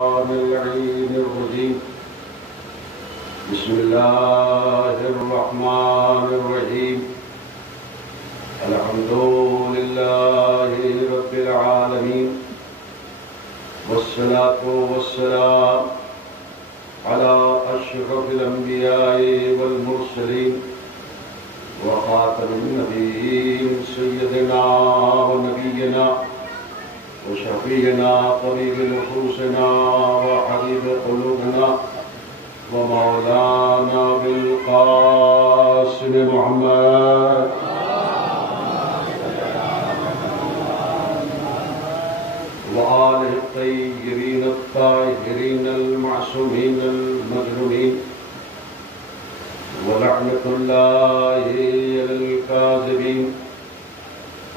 اللعين الرجيم بسم الله الرحمن الرحيم الحمد لله رب العالمين والصلاة والسلام على أشرف الأنبياء والمرسلين وخاتم النبيين سيدنا ونبينا وشفينا طبيب نفوسنا وحبيب قلوبنا ومولانا بالقاسم محمد وآله الطيبين الطاهرين المعصومين المظلومين ولعنة الله على الكاذبين.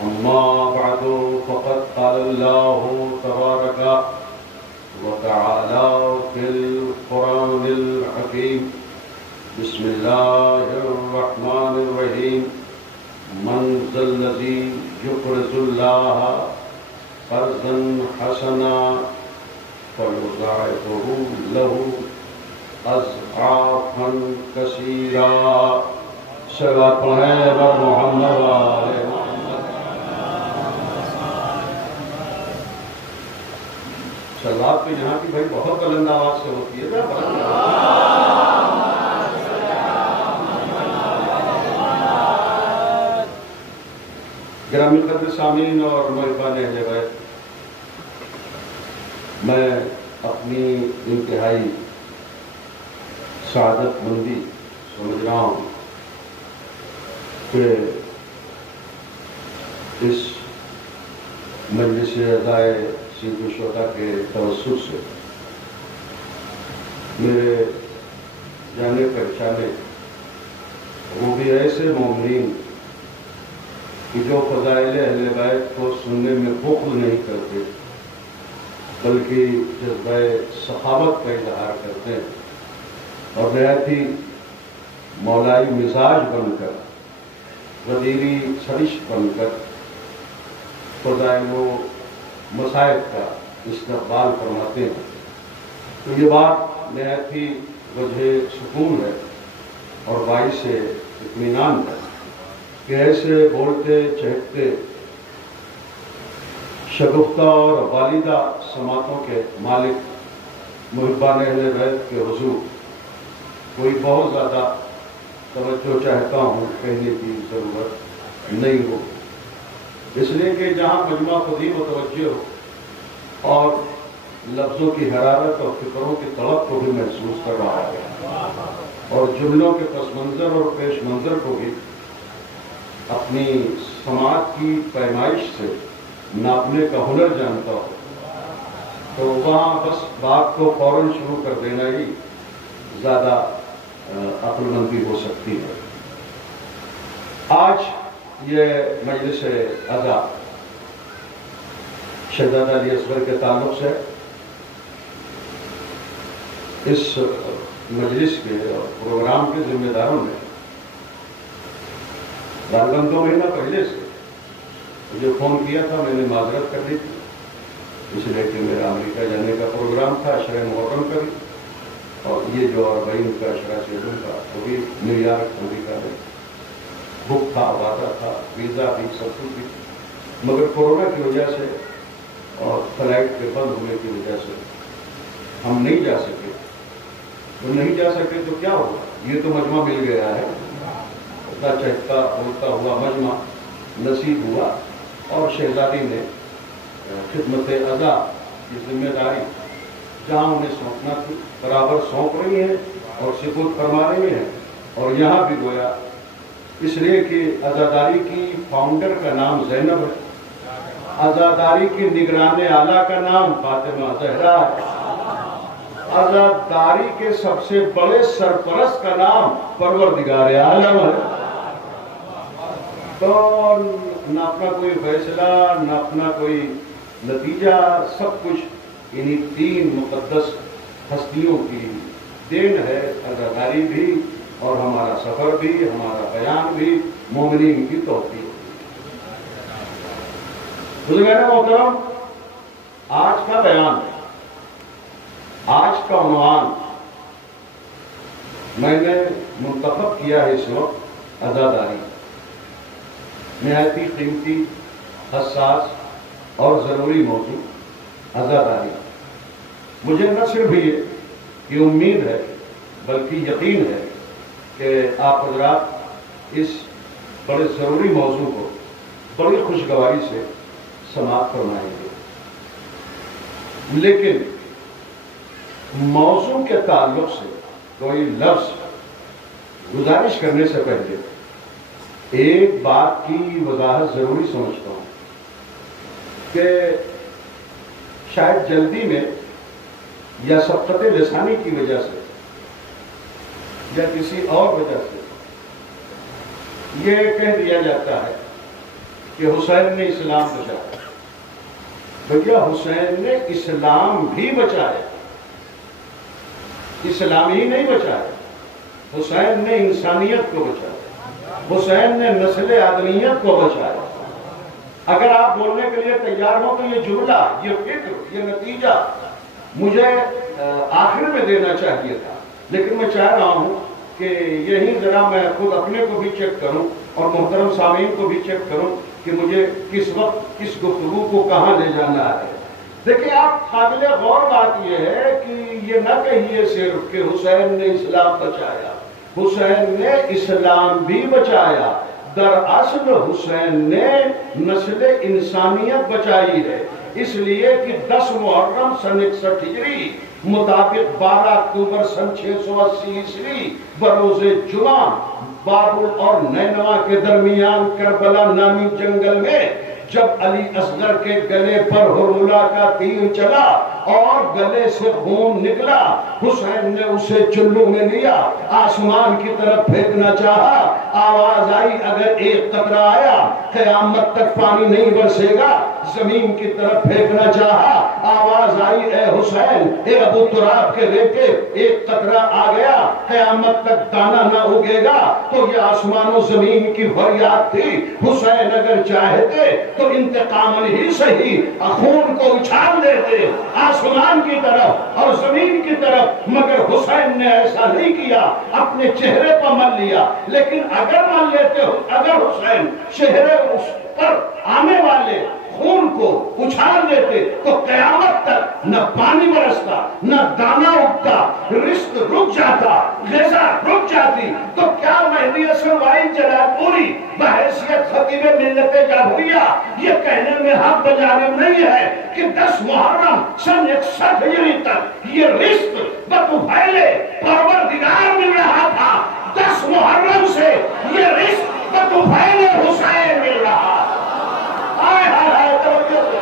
أما بعد فقد قال الله تبارك وتعالى في القرآن الحكيم بسم الله الرحمن الرحيم من ذا الذي يقرض الله قرضا حسنا فيضاعفه له أضعافا كثيرا. صلوات پڑھیں بر محمد والے شلوات پہ یہاں کی بھائی بہت بلند آواز سے ہوتی ہے. گرامی قدر سامعین اور محبان اہل بیت، میں اپنی انتہائی سعادت مندی سمجھ رہا ہوں کہ اس مجلس عزائے سید الشہداء کے توسط سے میرے جانے پہچانے وہ بھی ایسے مومنین کہ جو فضائل اہل بیت کو سننے میں بخل نہیں کرتے بلکہ جذبہ سخاوت کا اظہار کرتے ہیں اور نہایت ہی مولائی مزاج بن کر غدیری سرشت بن کر فضائل و مصائب کا استقبال فرماتے ہیں. تو یہ بات نہایت ہی وجہ سکون ہے اور باعث اطمینان ہے کہ ایسے بولتے چہکتے شگفتہ اور والدہ سماعتوں کے مالک محبان اہل بیت کے حضور کوئی بہت زیادہ توجہ چاہتا ہوں کہنے کی ضرورت نہیں ہو، اس لیے کہ جہاں مجمع خودی متوجہ ہو اور لفظوں کی حرارت اور فکروں کی تڑپ کو بھی محسوس کر رہا ہے اور جملوں کے پس منظر اور پیش منظر کو بھی اپنی سماعت کی پیمائش سے ناپنے کا ہنر جانتا ہو، تو وہاں بس بات کو فوراً شروع کر دینا ہی زیادہ عقل مندی ہو سکتی ہے. آج یہ مجلس عزا شہزادہ علی اصغر کے تعلق سے اس مجلس کے اور پروگرام کے ذمہ داروں نے غالباً 2 مہینہ پہلے سے مجھے فون کیا تھا. میں نے معذرت کر دی تھی اس لیے کہ میرا امریکہ جانے کا پروگرام تھا عشرہ محرم کا بھی، اور یہ جو 40 کا عشرہ سیدوں کا وہ بھی نیو یارک امریکہ میں بک تھا، وعدہ تھا، ویزا بھی، سب کچھ بھی، مگر کورونا کی وجہ سے اور فلائٹ کے بند ہونے کی وجہ سے ہم نہیں جا سکے. تو نہیں جا سکے تو کیا ہوگا، یہ تو مجمع مل گیا ہے، اتنا چہکتا بولتا ہوا مجمع نصیب ہوا اور شہزادی نے خدمت عزا کی ذمہ داری جہاں انہیں سونپنا تھی برابر سونپ رہی ہیں اور سپرد فرما رہی ہیں. اور یہاں بھی گویا اس لیے کہ عزاداری کی فاؤنڈر کا نام زینب ہے، عزاداری کی نگران اعلیٰ کا نام فاطمہ زہرا ہے، عزاداری کے سب سے بڑے سرپرست کا نام پروردگار عالم ہے. تو نہ اپنا کوئی فیصلہ نہ اپنا کوئی نتیجہ، سب کچھ انہی 3 مقدس ہستیوں کی دین ہے. عزاداری بھی اور ہمارا سفر بھی، ہمارا بیان بھی مومنین کی توفیق. بزرگان محترم، آج کا بیان آج کا عنوان میں نے منتخب کیا ہے اس وقت عزاداری، نہایت قیمتی، حساس اور ضروری موضوع عزاداری۔ مجھے نہ صرف یہ امید ہے بلکہ یقین ہے کہ آپ حضرات اس بڑے ضروری موضوع کو بڑی خوشگواری سے سماعت فرمائیں گے۔ لیکن موضوع کے تعلق سے کوئی لفظ گزارش کرنے سے پہلے ایک بات کی وضاحت ضروری سمجھتا ہوں کہ شاید جلدی میں یا سبقت لسانی کی وجہ سے یا کسی اور وجہ سے یہ کہہ دیا جاتا ہے کہ حسین نے اسلام بچایا۔ بھیا، حسین نے اسلام بھی بچایا، اسلام ہی نہیں بچایا، حسین نے انسانیت کو بچایا، حسین نے نسل آدمیت کو بچایا۔ اگر آپ بولنے کے لیے تیار ہو تو یہ جملہ، یہ فکر، یہ نتیجہ مجھے آخر میں دینا چاہیے تھا، لیکن میں چاہ رہا ہوں کہ یہی ذرا میں خود اپنے کو بھی چیک کروں اور محترم سامعین کو بھی چیک کروں کہ مجھے کس وقت کس گفتگو کو کہاں لے جانا ہے۔ دیکھیں، آپ قابل غور بات یہ ہے کہ یہ نہ کہیے صرف کہ حسین نے اسلام بچایا، حسین نے اسلام بھی بچایا، دراصل حسین نے نسل انسانیت بچائی ہے، اس لیے کہ 10 محرم سن 61 ہجری مطابق 12 اکتوبر سن 680 عیسوی بروز جمعہ بابل اور نینوا کے درمیان کربلا نامی جنگل میں جب علی اصغر کے گلے پر ہرملا کا تیر چلا اور گلے سے خون نکلا، حسین نے اسے چلو میں لیا، آسمان کی طرف پھینکنا چاہا، آواز آئی اگر ایک قطرہ آیا قیامت تک پانی نہیں برسے گا، زمین کی طرف پھینکنا چاہا، آواز آئی اے حسین، اے ابو تراب کے بیٹے، ایک قطرہ آ گیا قیامت تک دانا نہ اگے گا۔ تو یہ آسمان و زمین کی فریاد تھی۔ حسین اگر چاہتے تو انتقام ہی صحیح خون کو اچھال دیتے آسمان کی طرف اور زمین کی طرف، مگر حسین نے ایسا نہیں کیا، اپنے چہرے پر مل لیا۔ لیکن اگر مان لیتے، اگر حسین چہرے اس پر آنے والے خون کو اچھال دیتے تو قیامت تک نہ پانی برستا، نہ دانا اگتا، رزق رک جاتا، غذا رک جاتی۔ تو کیا مہدی حسن وحید جلال پوری بحیثیت خطیب ملت جعفریہ یہ کہنے میں حق بجانب نہیں ہے کہ 10 محرم سن 61 ہجری تک یہ رزق بطفیل پروردگار مل رہا تھا، 10 محرم سے یہ رزق بطفیل حسین مل رہا تھا۔ آئے آئے آئے توجہ سے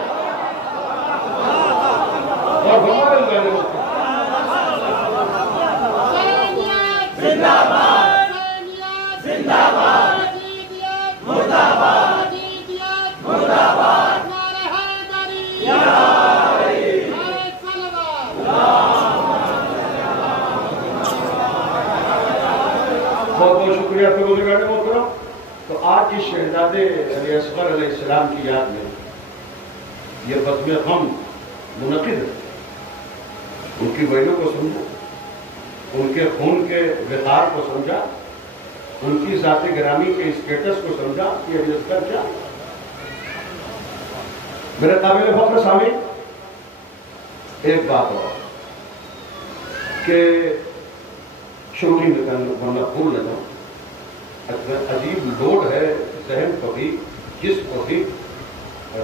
اور ہمارے زندہ باد، زندہ باد، مردہ باد، مردہ باد، بہت بہت شکریہ بزرگان محترم۔ تو آج اس شہزادے علی اصغر علیہ السلام کی یاد میں یہ بزم غم منعقد ہے۔ ان کی ویلو کو سمجھا، ان کے خون کے وقار کو سمجھا، ان کی ذات گرامی کے اسٹیٹس کو سمجھا کہ علی اصغر کیا۔ میرے قابل فخر سامعین، ایک بات اور کہ شروع ہی میں ورنہ بھول نہ جاؤں، عجیب لوڈ ہے ذہن کو بھی، جسم کو بھی،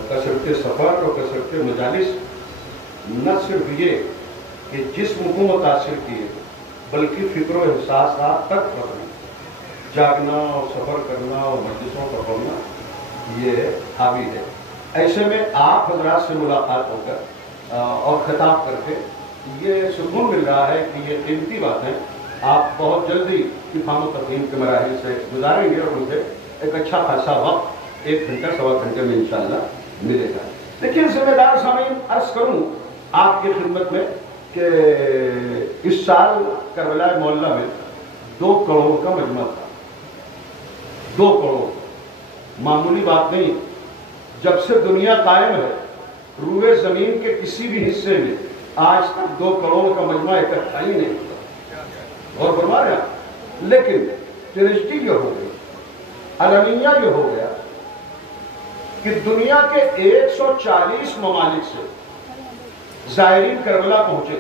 کثرت سفر اور کثرت مجالس نہ صرف یہ کہ جسم کو متاثر کیے بلکہ فکر و احساسات تک پڑھنا، جاگنا اور سفر کرنا اور مجلسوں کا پڑھنا یہ حاوی ہے۔ ایسے میں آپ حضرات سے ملاقات ہو کر اور خطاب کر کے یہ سکون مل رہا ہے کہ یہ قیمتی باتیں آپ بہت جلدی افہام و تفہیم کے مراحل سے گزاریں گے اور مجھے ایک اچھا خاصا وقت 1 گھنٹہ سوا گھنٹے میں انشاءاللہ ملے گا۔ لیکن ذمہ دار سامعین عرض کروں آپ کی خدمت میں کہ اس سال کربلا معلیٰ میں 2 کروڑ کا مجمع تھا۔ 2 کروڑ معمولی بات نہیں۔ جب سے دنیا قائم ہے روئے زمین کے کسی بھی حصے میں آج تک 2 کروڑ کا مجمع اکٹھا ہی نہیں ہوا، اور فرما رہے ہیں۔ لیکن ٹریجڈی یہ ہو گئی، المیہ یہ ہو گیا کہ دنیا کے 140 ممالک سے زائرین کربلا پہنچے،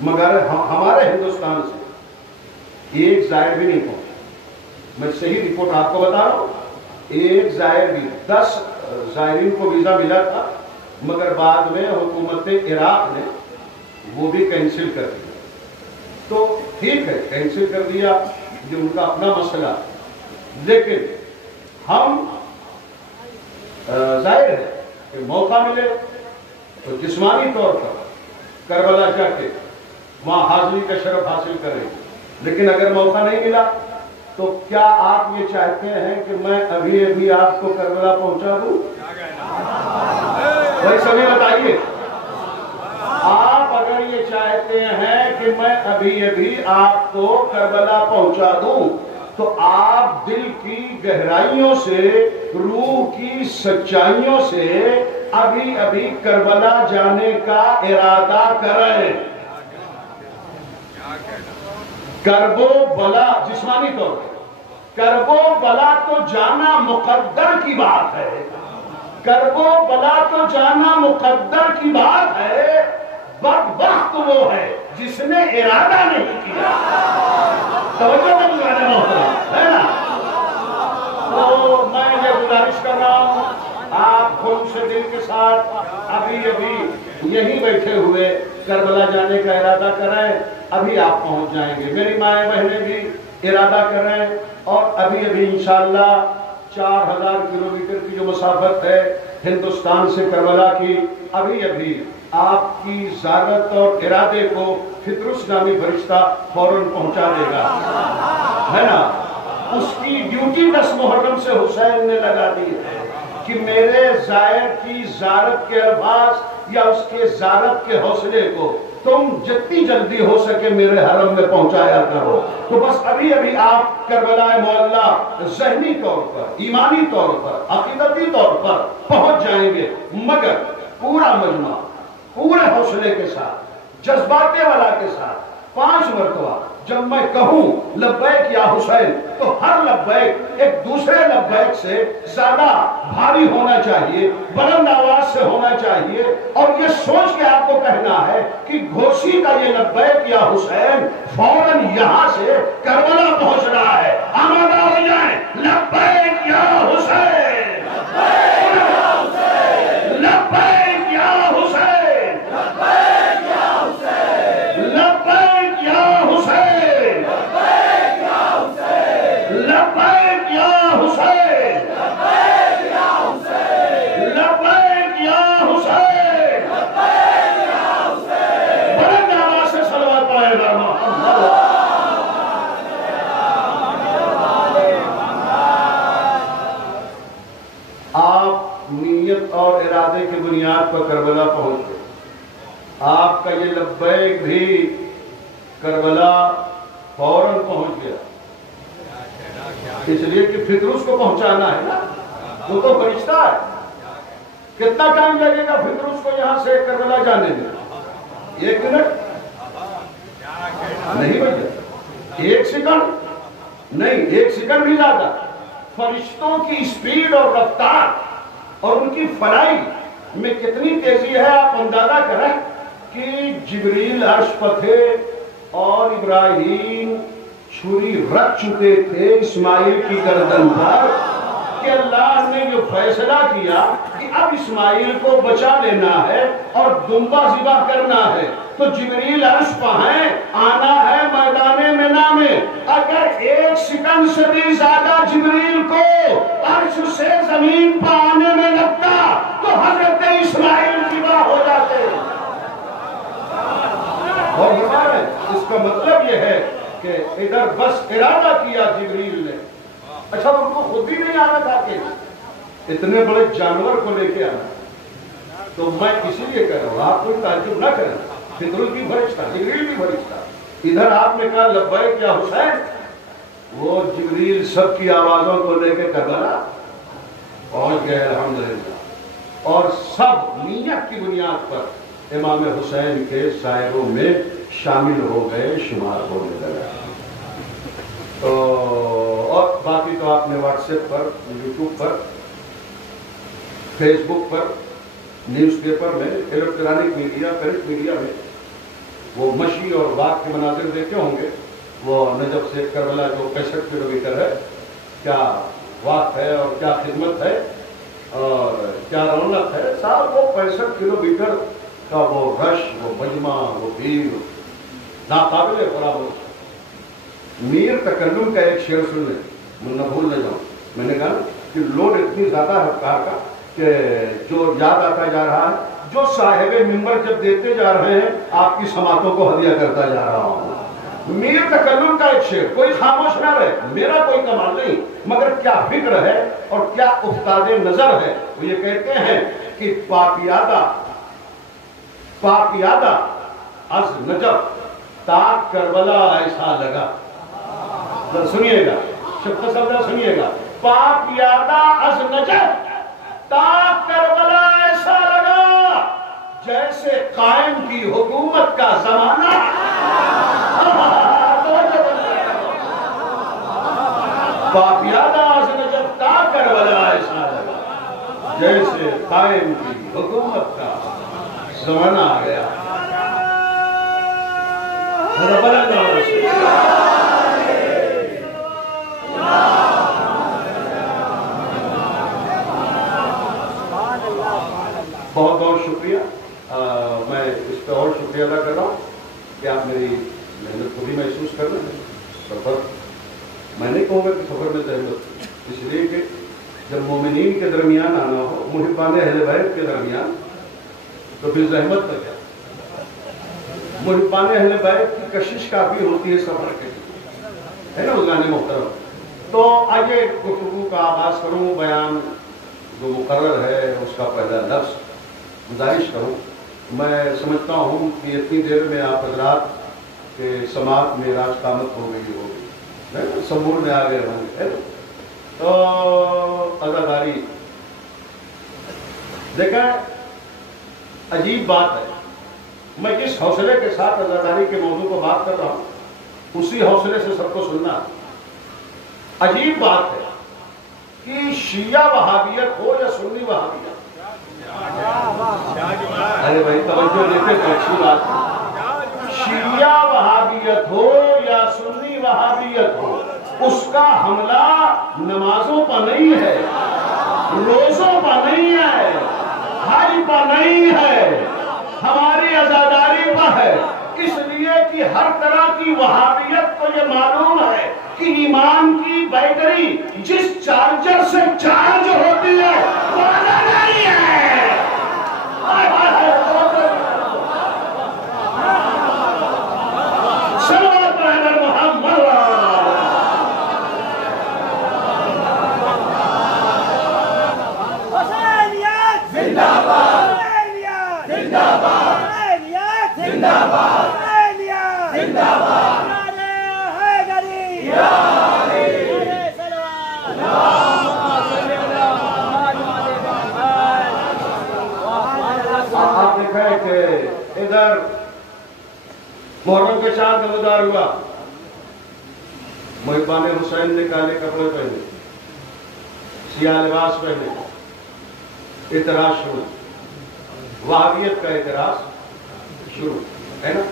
مگر ہمارے ہندوستان سے ایک زائر بھی نہیں پہنچا۔ میں صحیح رپورٹ آپ کو بتا رہا ہوں، ایک زائر بھی، 10 زائرین کو ویزا ملا تھا، مگر بعد میں حکومت عراق نے وہ بھی کینسل کر دیا۔ تو ٹھیک ہے، کینسل کر دیا، یہ ان کا اپنا مسئلہ، لیکن ہم ظاہر ہے کہ موقع ملے تو جسمانی طور پر کربلا جا کے وہاں حاضری کا شرف حاصل کریں، لیکن اگر موقع نہیں ملا تو کیا آپ یہ چاہتے ہیں کہ میں ابھی ابھی آپ کو کربلا پہنچا دوں؟ بھائی سبھی بتائیے، آپ اگر یہ چاہتے ہیں کہ میں ابھی ابھی آپ کو کربلا پہنچا دوں تو آپ دل کی گہرائیوں سے، روح کی سچائیوں سے ابھی ابھی کربلا جانے کا ارادہ کریں۔ کرب و بلا جسمانی طور پر، کرب و بلا تو جانا مقدر کی بات ہے، کرب و بلا تو جانا مقدر کی بات ہے، بدبخت وہ ہے جس نے ارادہ نہیں کیا۔ توجہ ہے نا؟ تو میں یہ گزارش کر رہا ہوں، آپ خون سے دل کے ساتھ ابھی ابھی یہی بیٹھے ہوئے کربلا جانے کا ارادہ کریں، ابھی آپ پہنچ جائیں گے۔ میری مائیں بہنیں بھی ارادہ کریں، اور ابھی ابھی انشاءاللہ 4000 کلومیٹر کی جو مسافت ہے ہندوستان سے کربلا کی، ابھی ابھی آپ کی زیارت اور ارادے کو فطرس نامی فرشتہ فوراً پہنچا دے گا، ہے نا؟ اس کی ڈیوٹی 10 محرم سے حسین نے لگا دی ہے کہ میرے زائر کی زیارت کے الفاظ یا اس کے زیارت کے حوصلے کو تم جتنی جلدی ہو سکے میرے حرم میں پہنچایا کرو۔ تو بس ابھی ابھی آپ کربلا معلیٰ ذہنی طور پر، ایمانی طور پر، عقیدتی طور پر پہنچ جائیں گے، مگر پورا مجمع پورے حوصلے کے ساتھ، جذبات والا کے ساتھ 5 مرتبہ جب میں کہوں لبیک یا حسین تو ہر لبیک ایک دوسرے لبیک سے زیادہ بھاری ہونا چاہیے، بلند آواز سے ہونا چاہیے، اور یہ سوچ کے آپ کو کہنا ہے کہ گھوسی کا یہ لبیک یا حسین فوراً یہاں سے کربلا پہنچ رہا ہے۔ آمادہ ہو جائیں، لبیک یا حسین، لبیک یا حسین، اور ارادے کی بنیاد پر کربلا پہنچ گئے۔ آپ کا یہ لبیک بھی کربلا فوراً پہنچ گیا، اس لیے کہ فطرس کو پہنچانا ہے نا، وہ تو فرشتہ ہے۔ کتنا ٹائم لگے گا فطرس کو یہاں سے کربلا جانے میں؟ 1 منٹ نہیں بھیا، 1 سیکنڈ نہیں، 1 سیکنڈ بھی زیادہ۔ فرشتوں کی سپیڈ اور رفتار اور ان کی فلائی میں کتنی تیزی ہے، آپ اندازہ کریں کہ جبریل عرش پر تھے اور ابراہیم چھری رکھ چکے تھے اسماعیل کی گردن پر، کہ اللہ نے جو فیصلہ کیا کہ اب اسماعیل کو بچا لینا ہے اور دمبا ذبح کرنا ہے، تو جبریل عرش پر ہیں، آنا ہے میدان مینا میں۔ اگر 1 سیکنڈ سے بھی زیادہ جبریل کو عرش سے زمین پر آنے میں لگتا تو حضرت اسماعیل ذبح ہو جاتے۔ اور اس کا مطلب یہ ہے کہ ادھر بس ارادہ کیا جبریل نے، اچھا ان کو خود بھی نہیں آنا تھا کہ اتنے بڑے جانور کو لے کے آنا، تو میں اسی لیے کہہ رہا ہوں آپ کوئی تعجب نہ کریں، فطرت بھی فرشتہ، جبریل بھی فرشتہ۔ ادھر آپ نے کہا لبیک یا حسین، وہ جبریل سب کی آوازوں کو لے کے کربلا پہنچ گئے الحمدللہ، اور سب نیت کی بنیاد پر امام حسین کے سائروں میں شامل ہو گئے، شمار ہونے لگا۔ اور باقی تو آپ نے واٹس ایپ پر، یوٹیوب پر، فیس بک پر، نیوز پیپر میں، الیکٹرانک میڈیا، پرنٹ میڈیا میں وہ مشی اور واق کے مناظر دیکھے ہوں گے۔ وہ نجف سے کربلا جو 65 کلومیٹر ہے، کیا واق ہے اور کیا خدمت ہے اور کیا رونق ہے۔ صاحب وہ 65 کلومیٹر کا وہ رش، وہ مجمع، وہ بھیڑ ناقابل فراموش۔ میر تکلم کا ایک شعر سن لیں، میں نہ بھول نہ جاؤں۔ میں نے کہا کہ لوڈ اتنی زیادہ ہے افکار کا کہ جو یاد آتا جا رہا ہے، جو صاحب منبر جب دیتے جا رہے ہیں آپ کی سماعتوں کو ہدیہ کرتا جا رہا ہوں۔ میر تکلم کا ایک شعر، کوئی خاموش نہ رہے، میرا کوئی کمال نہیں، مگر کیا فکر ہے اور کیا افتاد نظر ہے۔ وہ یہ کہتے ہیں کہ پاکیادہ از نجف تا کربلا ایسا لگا۔ سنیے گا، شفقت سمجھا، سنیے گا۔ پاکیادہ از نجف تا کربلا ایسا لگا، جیسے قائم کی حکومت کا زمانہ۔ پاکیادہ از نجف تا کربلا ایسا لگا، جیسے قائم کی حکومت کا زمانہ آ گیا۔ بہت بہت شکریہ۔ میں اس پہ اور شکریہ ادا کر رہا ہوں کہ آپ میری محنت کو بھی محسوس کر رہے ہیں۔ سفر میں نہیں کہوں گا کہ سفر میں زحمت، اس لیے کہ جب مومنین کے درمیان آنا ہو، محبان اہل بیت کے درمیان، تو پھر زحمت کا کیا۔ محبان اہل بیت کی کشش کافی ہوتی ہے سفر کے لیے، ہے نا عزیزان محترم۔ تو آئیے گفتگو کا آغاز کروں۔ بیان جو مقرر ہے اس کا پہلا لفظ گزارش کروں۔ میں سمجھتا ہوں کہ اتنی دیر میں آپ حضرات کے سماعت میں راج قامت ہو گئی ہوگی، سمور میں آ گئے ہوں گے۔ تو عزاداری دیکھیں، عجیب بات ہے، میں جس حوصلے کے ساتھ عزاداری کے موضوع کو بات کر رہا ہوں اسی حوصلے سے سب کو سننا۔ عجیب بات ہے کہ شیعہ وہابیت ہو یا سنی وہابیت، ارے بھائی توجہ دیتے تو اچھی بات ہے، شیعہ وہابیت ہو یا سنی وہابیت ہو، اس کا حملہ نمازوں پر نہیں ہے، روزوں پر نہیں ہے، حج پر نہیں ہے، ہماری عزاداری پر ہے۔ اس لیے کہ ہر طرح کی وہابیت کو یہ معلوم ہے کہ ایمان کی بیٹری جس چارجر سے چارج ہوتی ہے وہ عزاداری ہے۔ ادھر محرم کے ساتھ نمودار ہوا، محبان حسین نے کالے کپڑے پہنے، سیاہ لباس پہنے، اعتراض شروع، وہابیت کا اعتراض شروع، ہے نا۔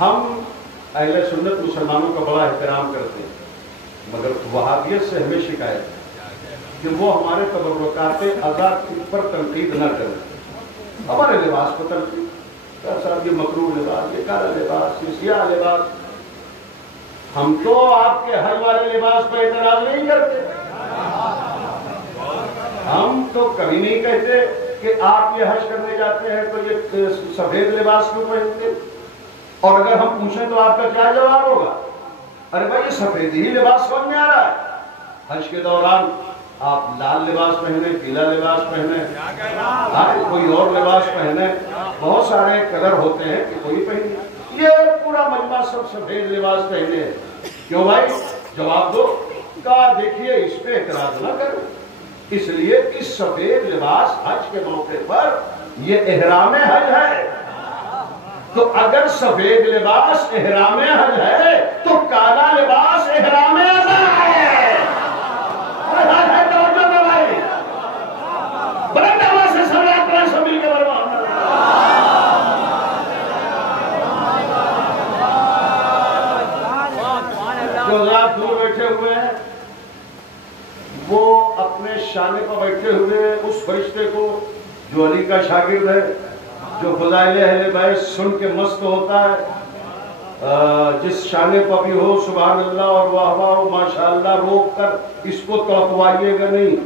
ہم اہل سنت مسلمانوں کا بڑا احترام کرتے ہیں، مگر وہابیت سے ہمیں شکایت ہے کہ وہ ہمارے تبرکات آزاد پر تنقید نہ کریں، ہمارے لباس کو تنقید، صاحب یہ مکروہ لباس، یہ کالا لباس، یہ سیاہ لباس۔ ہم تو آپ کے حج والے لباس پر اعتراض نہیں کرتے، ہم تو کبھی نہیں کہتے کہ آپ یہ حج کرنے جاتے ہیں تو یہ سفید لباس کیوں پہنتے، اور اگر ہم پوچھیں تو آپ کا کیا جواب ہوگا؟ ارے بھائی یہ سفید ہی لباس سمجھ میں آ رہا ہے، حج کے دوران آپ لال لباس پہنے، پیلا لباس پہنے، کوئی اور لباس پہنے، بہت سارے کلر ہوتے ہیں کہ کوئی پہنے، یہ پورا مجمع سب سفید لباس پہنے ہیں، کیوں بھائی؟ جواب دو۔ کہا دیکھیے اس پہ اعتراض نہ کرو، اس لیے کہ سفید لباس حج کے موقع پر یہ احرام حج ہے، تو اگر سفید لباس احرام حج ہے تو کالا لباس احرام ادا ہے۔ توجہ دو بھائی، بلند آواز سے سماعت کریں سب مل کے برباد۔ جو حضرات دور بیٹھے ہوئے ہیں وہ اپنے شانے پر بیٹھے ہوئے اس فرشتے کو جو علی کا شاگرد ہے، جو فضائل اہل بیت سن کے مست ہوتا ہے، جس شانے پر بھی ہو سبحان اللہ اور واہ واہ ماشاءاللہ روک کر اس کو توقوائیے گا نہیں۔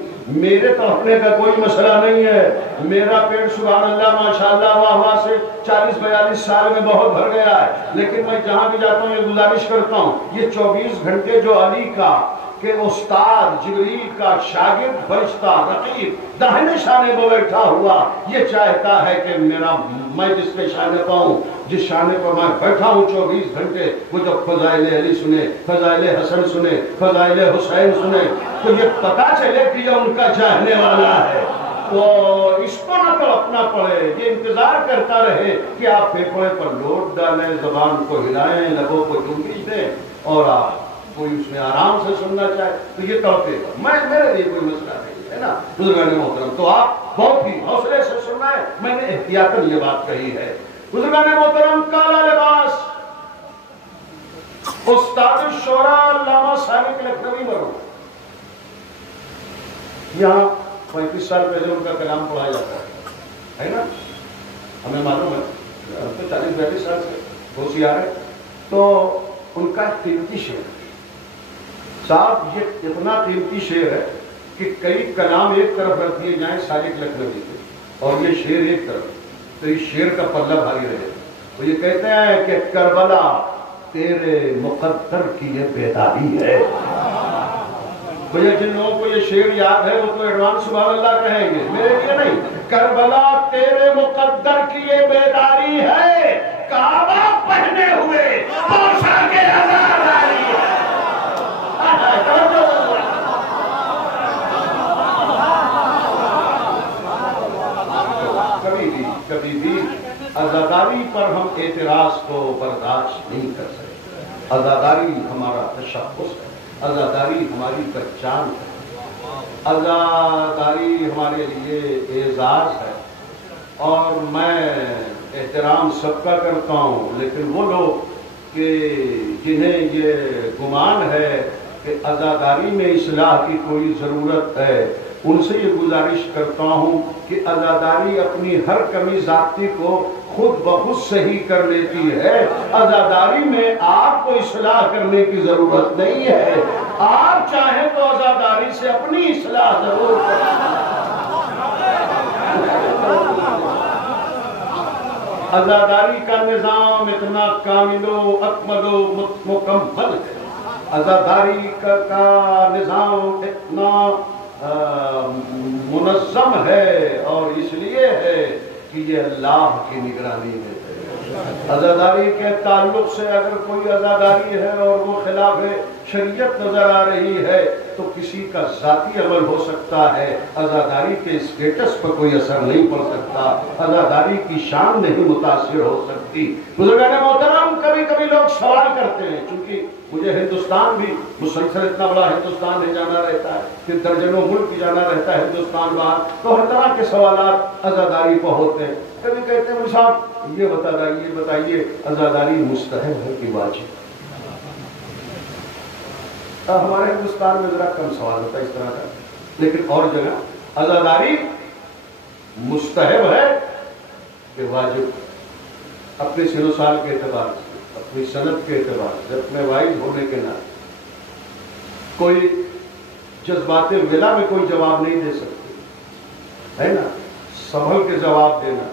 میرے توقنے کا کوئی مسئلہ نہیں ہے، میرا پیٹ سبحان اللہ ماشاءاللہ واہ واہ سے 40-42 سال میں بہت بھر گیا ہے، لیکن میں جہاں بھی جاتا ہوں یہ گزارش کرتا ہوں، یہ 24 گھنٹے جو علی کا کہ استاد جبریل کا شاگرد فرشتہ رقیب داہنے شانے پر بیٹھا ہوا یہ چاہتا ہے کہ میں جس کے شانے پر ہوں، جس شانے پر میں بیٹھا ہوں 24 گھنٹے، وہ جب فضائل علی سنے، فضائل حسن سنے، فضائل حسین سنے تو یہ پتا چلے کہ یہ ان کا چاہنے والا ہے، تو اس کو نہ تڑپنا پڑے، یہ انتظار کرتا رہے کہ آپ پھیپھڑے پر لوٹ ڈالیں، زبان کو ہلائیں، لبوں کو جنبش دیں اور آپ کوئی اس میں آرام سے سننا چاہے تو یہ تڑپے گا۔ میرے لیے کوئی مسئلہ نہیں ہے نا بزرگان محترم، تو آپ بہت ہی حوصلے سے سننا ہے، میں نے احتیاطاً یہ بات کہی ہے۔ بزرگان محترم، کالا لباس استاد الشعراء علامہ صالح لکھنوی مرحوم، یہاں 35 سال پہلے ان کا کلام پڑھایا جاتا ہے نا، ہمیں معلوم ہے، تو 40-42 سال سے گوسی آ رہے، تو ان کا قیمتی شعر صاحب، یہ اتنا قیمتی شعر ہے کہ کئی کلام ایک طرف رکھ دیے جائیں صالح لکھنوی کے اور یہ شعر ایک طرف، تو اس شعر کا پلہ بھاری رہے۔ تو یہ کہتے ہیں کہ کربلا تیرے مقدر کی یہ بیداری ہے۔ بھیا جن لوگوں کو یہ شعر یاد ہے وہ تو ایڈوانس سبحان اللہ کہیں گے، میرے لیے نہیں۔ کربلا تیرے مقدر کی یہ بیداری ہے، کعبہ پہنے ہوئے پوشاک عزاداری ہے۔ کبھی بھی عزاداری پر ہم اعتراض کو برداشت نہیں کر سکتے۔ عزاداری ہمارا تشخص ہے، عزاداری ہماری پہچان ہے، عزاداری ہمارے لیے اعزاز ہے، اور میں احترام سب کا کرتا ہوں، لیکن وہ لوگ کہ جنہیں یہ گمان ہے کہ عزاداری میں اصلاح کی کوئی ضرورت ہے، ان سے یہ گزارش کرتا ہوں کہ عزاداری اپنی ہر کمی ذاتی کو خود بخود صحیح کر لیتی ہے۔ عزاداری میں آپ کو اصلاح کرنے کی ضرورت نہیں ہے، آپ چاہیں تو عزاداری سے اپنی اصلاح ضرور کریں۔ عزاداری کا نظام اتنا کامل و اکمل و مکمل ہے، عزاداری کا نظام اتنا منظم ہے، اور اس لیے ہے کہ یہ اللہ کی نگرانی میں ہے۔ عزاداری کے تعلق سے اگر کوئی عزاداری ہے اور وہ خلاف شریعت نظر آ رہی ہے تو کسی کا ذاتی عمل ہو سکتا ہے، عزاداری کے اسٹیٹس پر کوئی اثر نہیں پڑ سکتا، عزاداری کی شان نہیں متاثر ہو سکتی۔ بزرگان محترم، کبھی کبھی لوگ سوال کرتے ہیں، چونکہ مجھے ہندوستان بھی مسلسل اتنا بڑا ہندوستان ہے جانا رہتا ہے، پھر درجنوں ملک جانا رہتا ہے ہندوستان باہر، تو ہر طرح کے سوالات عزاداری پر ہوتے ہیں۔ کبھی کہتے ہیں صاحب یہ بتائیے عزاداری مستحب ہے کہ واجب؟ ہمارے ہندوستان میں ذرا کم سوال ہوتا ہے اس طرح کا، لیکن اور جگہ عزاداری مستحب ہے کہ واجب؟ اپنے سن و سال کے اعتبار سے، اپنی صنعت کے اعتبار سے، اپنے وائز ہونے کے ناطے کوئی جذبات ولا میں کوئی جواب نہیں دے سکتے، ہے نا، سنبھل کے جواب دینا۔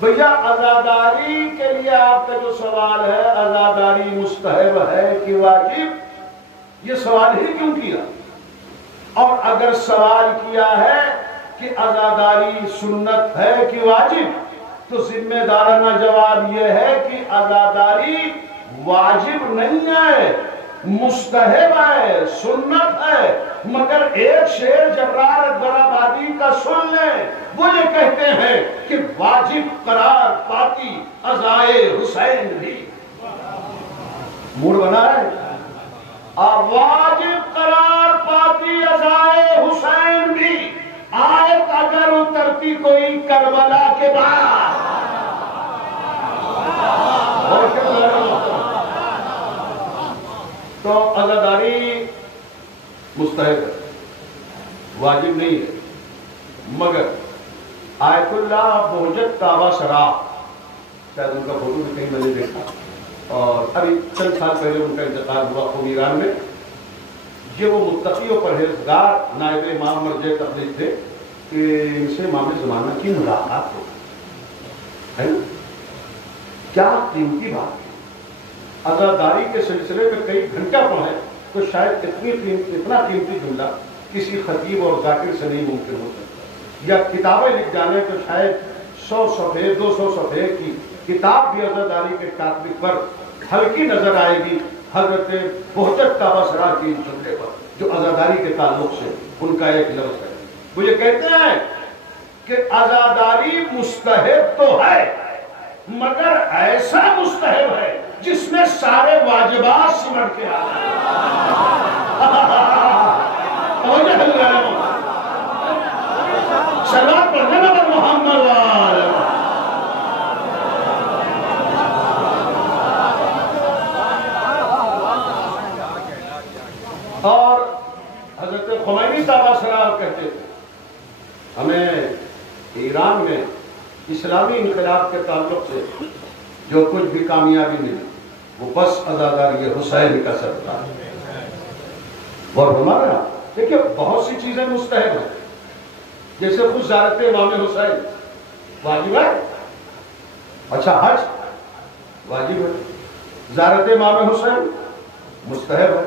بھیا عزاداری کے لیے آپ کا جو سوال ہے، عزاداری مستحب ہے کہ واجب، یہ سوال ہی کیوں کیا؟ اور اگر سوال کیا ہے کہ عزاداری سنت ہے کہ واجب، تو ذمہ دارانہ جواب یہ ہے کہ عزاداری واجب نہیں ہے، مستحب ہے، سنت ہے۔ مگر ایک شعر جرار اکبر آبادی کا سن لیں، وہ یہ کہتے ہیں کہ واجب قرار پاتی عزائے حسین بھی. موڈ بنا ہے. واجب قرار پاتی عزائے حسین بھی آیت اگر اترتی کوئی کربلا کے بعد. تو عزاداری مستحب ہے، واجب نہیں ہے. مگر آیت اللہ بہجت کعبہ شراف، شاید ان کا فوٹو بھی کہیں میں نے دیکھا، اور ابھی چند سال پہلے ان کا انتقال ہوا خود ایران میں. یہ وہ متقی و پرہیزگار نائب امام مرجع تقلید تھے کہ ان سے امام زمانہ کی ملاقات ہو ہے نا. کیا قیمتی بات ہے. عزاداری کے سلسلے میں کئی گھنٹہ پڑھے تو شاید اتنا قیمتی جملہ کسی خطیب اور ذاکر سے نہیں ممکن ہو سکتا. یا کتابیں لکھ جانے تو شاید 100 صفحے 200 صفحے کی کتاب بھی عزاداری کے کاتب پر ہلکی نظر آئے گی حضرت بہجت کعبہ شراف کی جملے پر جو عزاداری کے تعلق سے ان کا ایک لفظ ہے. وہ یہ کہتے ہیں کہ عزاداری مستحب تو ہے مگر ایسا مستحب ہے جس میں سارے واجبات سمٹ کے آ رہے ہیں. صلوات پڑھنے والا محمد اور حضرت خمینی صاحب سلام کہتے تھے ہمیں ایران میں اسلامی انقلاب کے تعلق سے جو کچھ بھی کامیابی ملی وہ بس عزاداری حسین کا صدقہ ہے. اور ہمارا دیکھیے بہت سی چیزیں مستحب ہیں، جیسے خود زیارت امام حسین واجب ہے. اچھا حج واجب ہے، زیارت امام حسین مستحب ہے.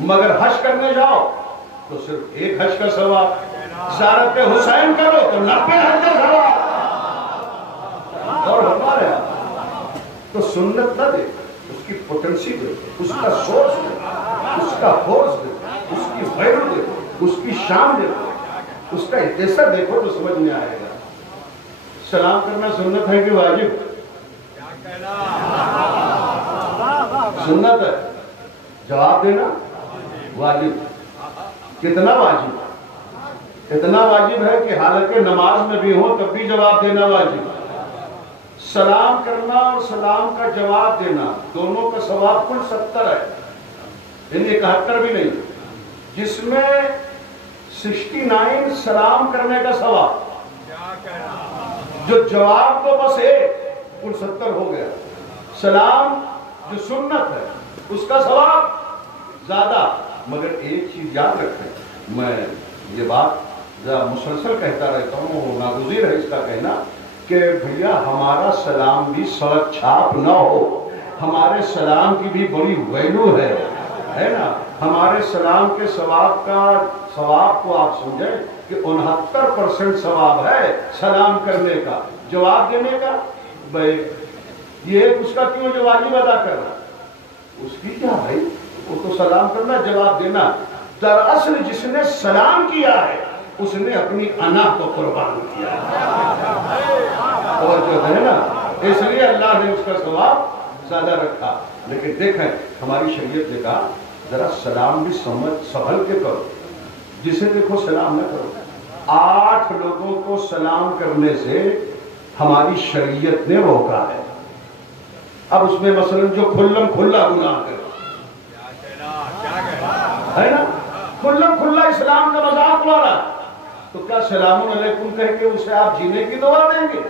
مگر حج کرنے جاؤ تو صرف ایک حج کا ثواب، زیارت حسین کرو تو 90 حج کا ثواب. اور ہمارے یہاں تو سنت نہ دے، اس کی پوٹنسی دے، اس کا سورس دے، اس کا فورس دے، اس کی ویلو دے، اس کی شان دے، اس کا ایسا دیکھو تو سمجھ میں آئے گا. سلام کرنا سنت ہے کہ واجب؟ سنت ہے. جواب دینا واجب. کتنا واجب؟ اتنا واجب ہے کہ حالانکہ نماز میں بھی ہو تب بھی جواب دینا واجب. سلام کرنا اور سلام کا جواب دینا دونوں کا ثواب کل 70 ہے، یعنی 71 بھی نہیں، جس میں 69 سلام کرنے کا ثواب، جو جواب تو بس ایک، کل 70 ہو گیا. سلام جو سنت ہے اس کا ثواب زیادہ. مگر ایک چیز یاد رکھیں، میں یہ بات مسلسل کہتا رہتا ہوں، ناگزیر ہے اس کا کہنا کہ بھیا ہمارا سلام بھی سڑک چھاپ نہ ہو. ہمارے سلام کی بھی بڑی ویلو ہے نا. ہمارے سلام کے ثواب کو آپ سمجھیں کہ 69% ثواب ہے سلام کرنے کا. جواب دینے کا بھائی یہ اس کا کیوں جو واجب ادا کرنا، اس کی کیا بھائی، وہ تو سلام کرنا جواب دینا. دراصل جس نے سلام کیا ہے اس نے اپنی انا کو قربان کیا اور جو ہے نا، اس لیے اللہ نے اس کا ثواب زیادہ رکھا. لیکن دیکھیں ہماری شریعت نے کہا ذرا سلام بھی سنبھل کے کرو، جسے دیکھو سلام نہ کرو. 8 لوگوں کو سلام کرنے سے ہماری شریعت نے روکا ہے. اب اس میں مثلا جو کھلا گناہ کرے ہے نا، کھلا اسلام کا مذاق اڑا رہا، تو کیا سلام علیکم کہہ کے اسے آپ جینے کی دعا دیں گے؟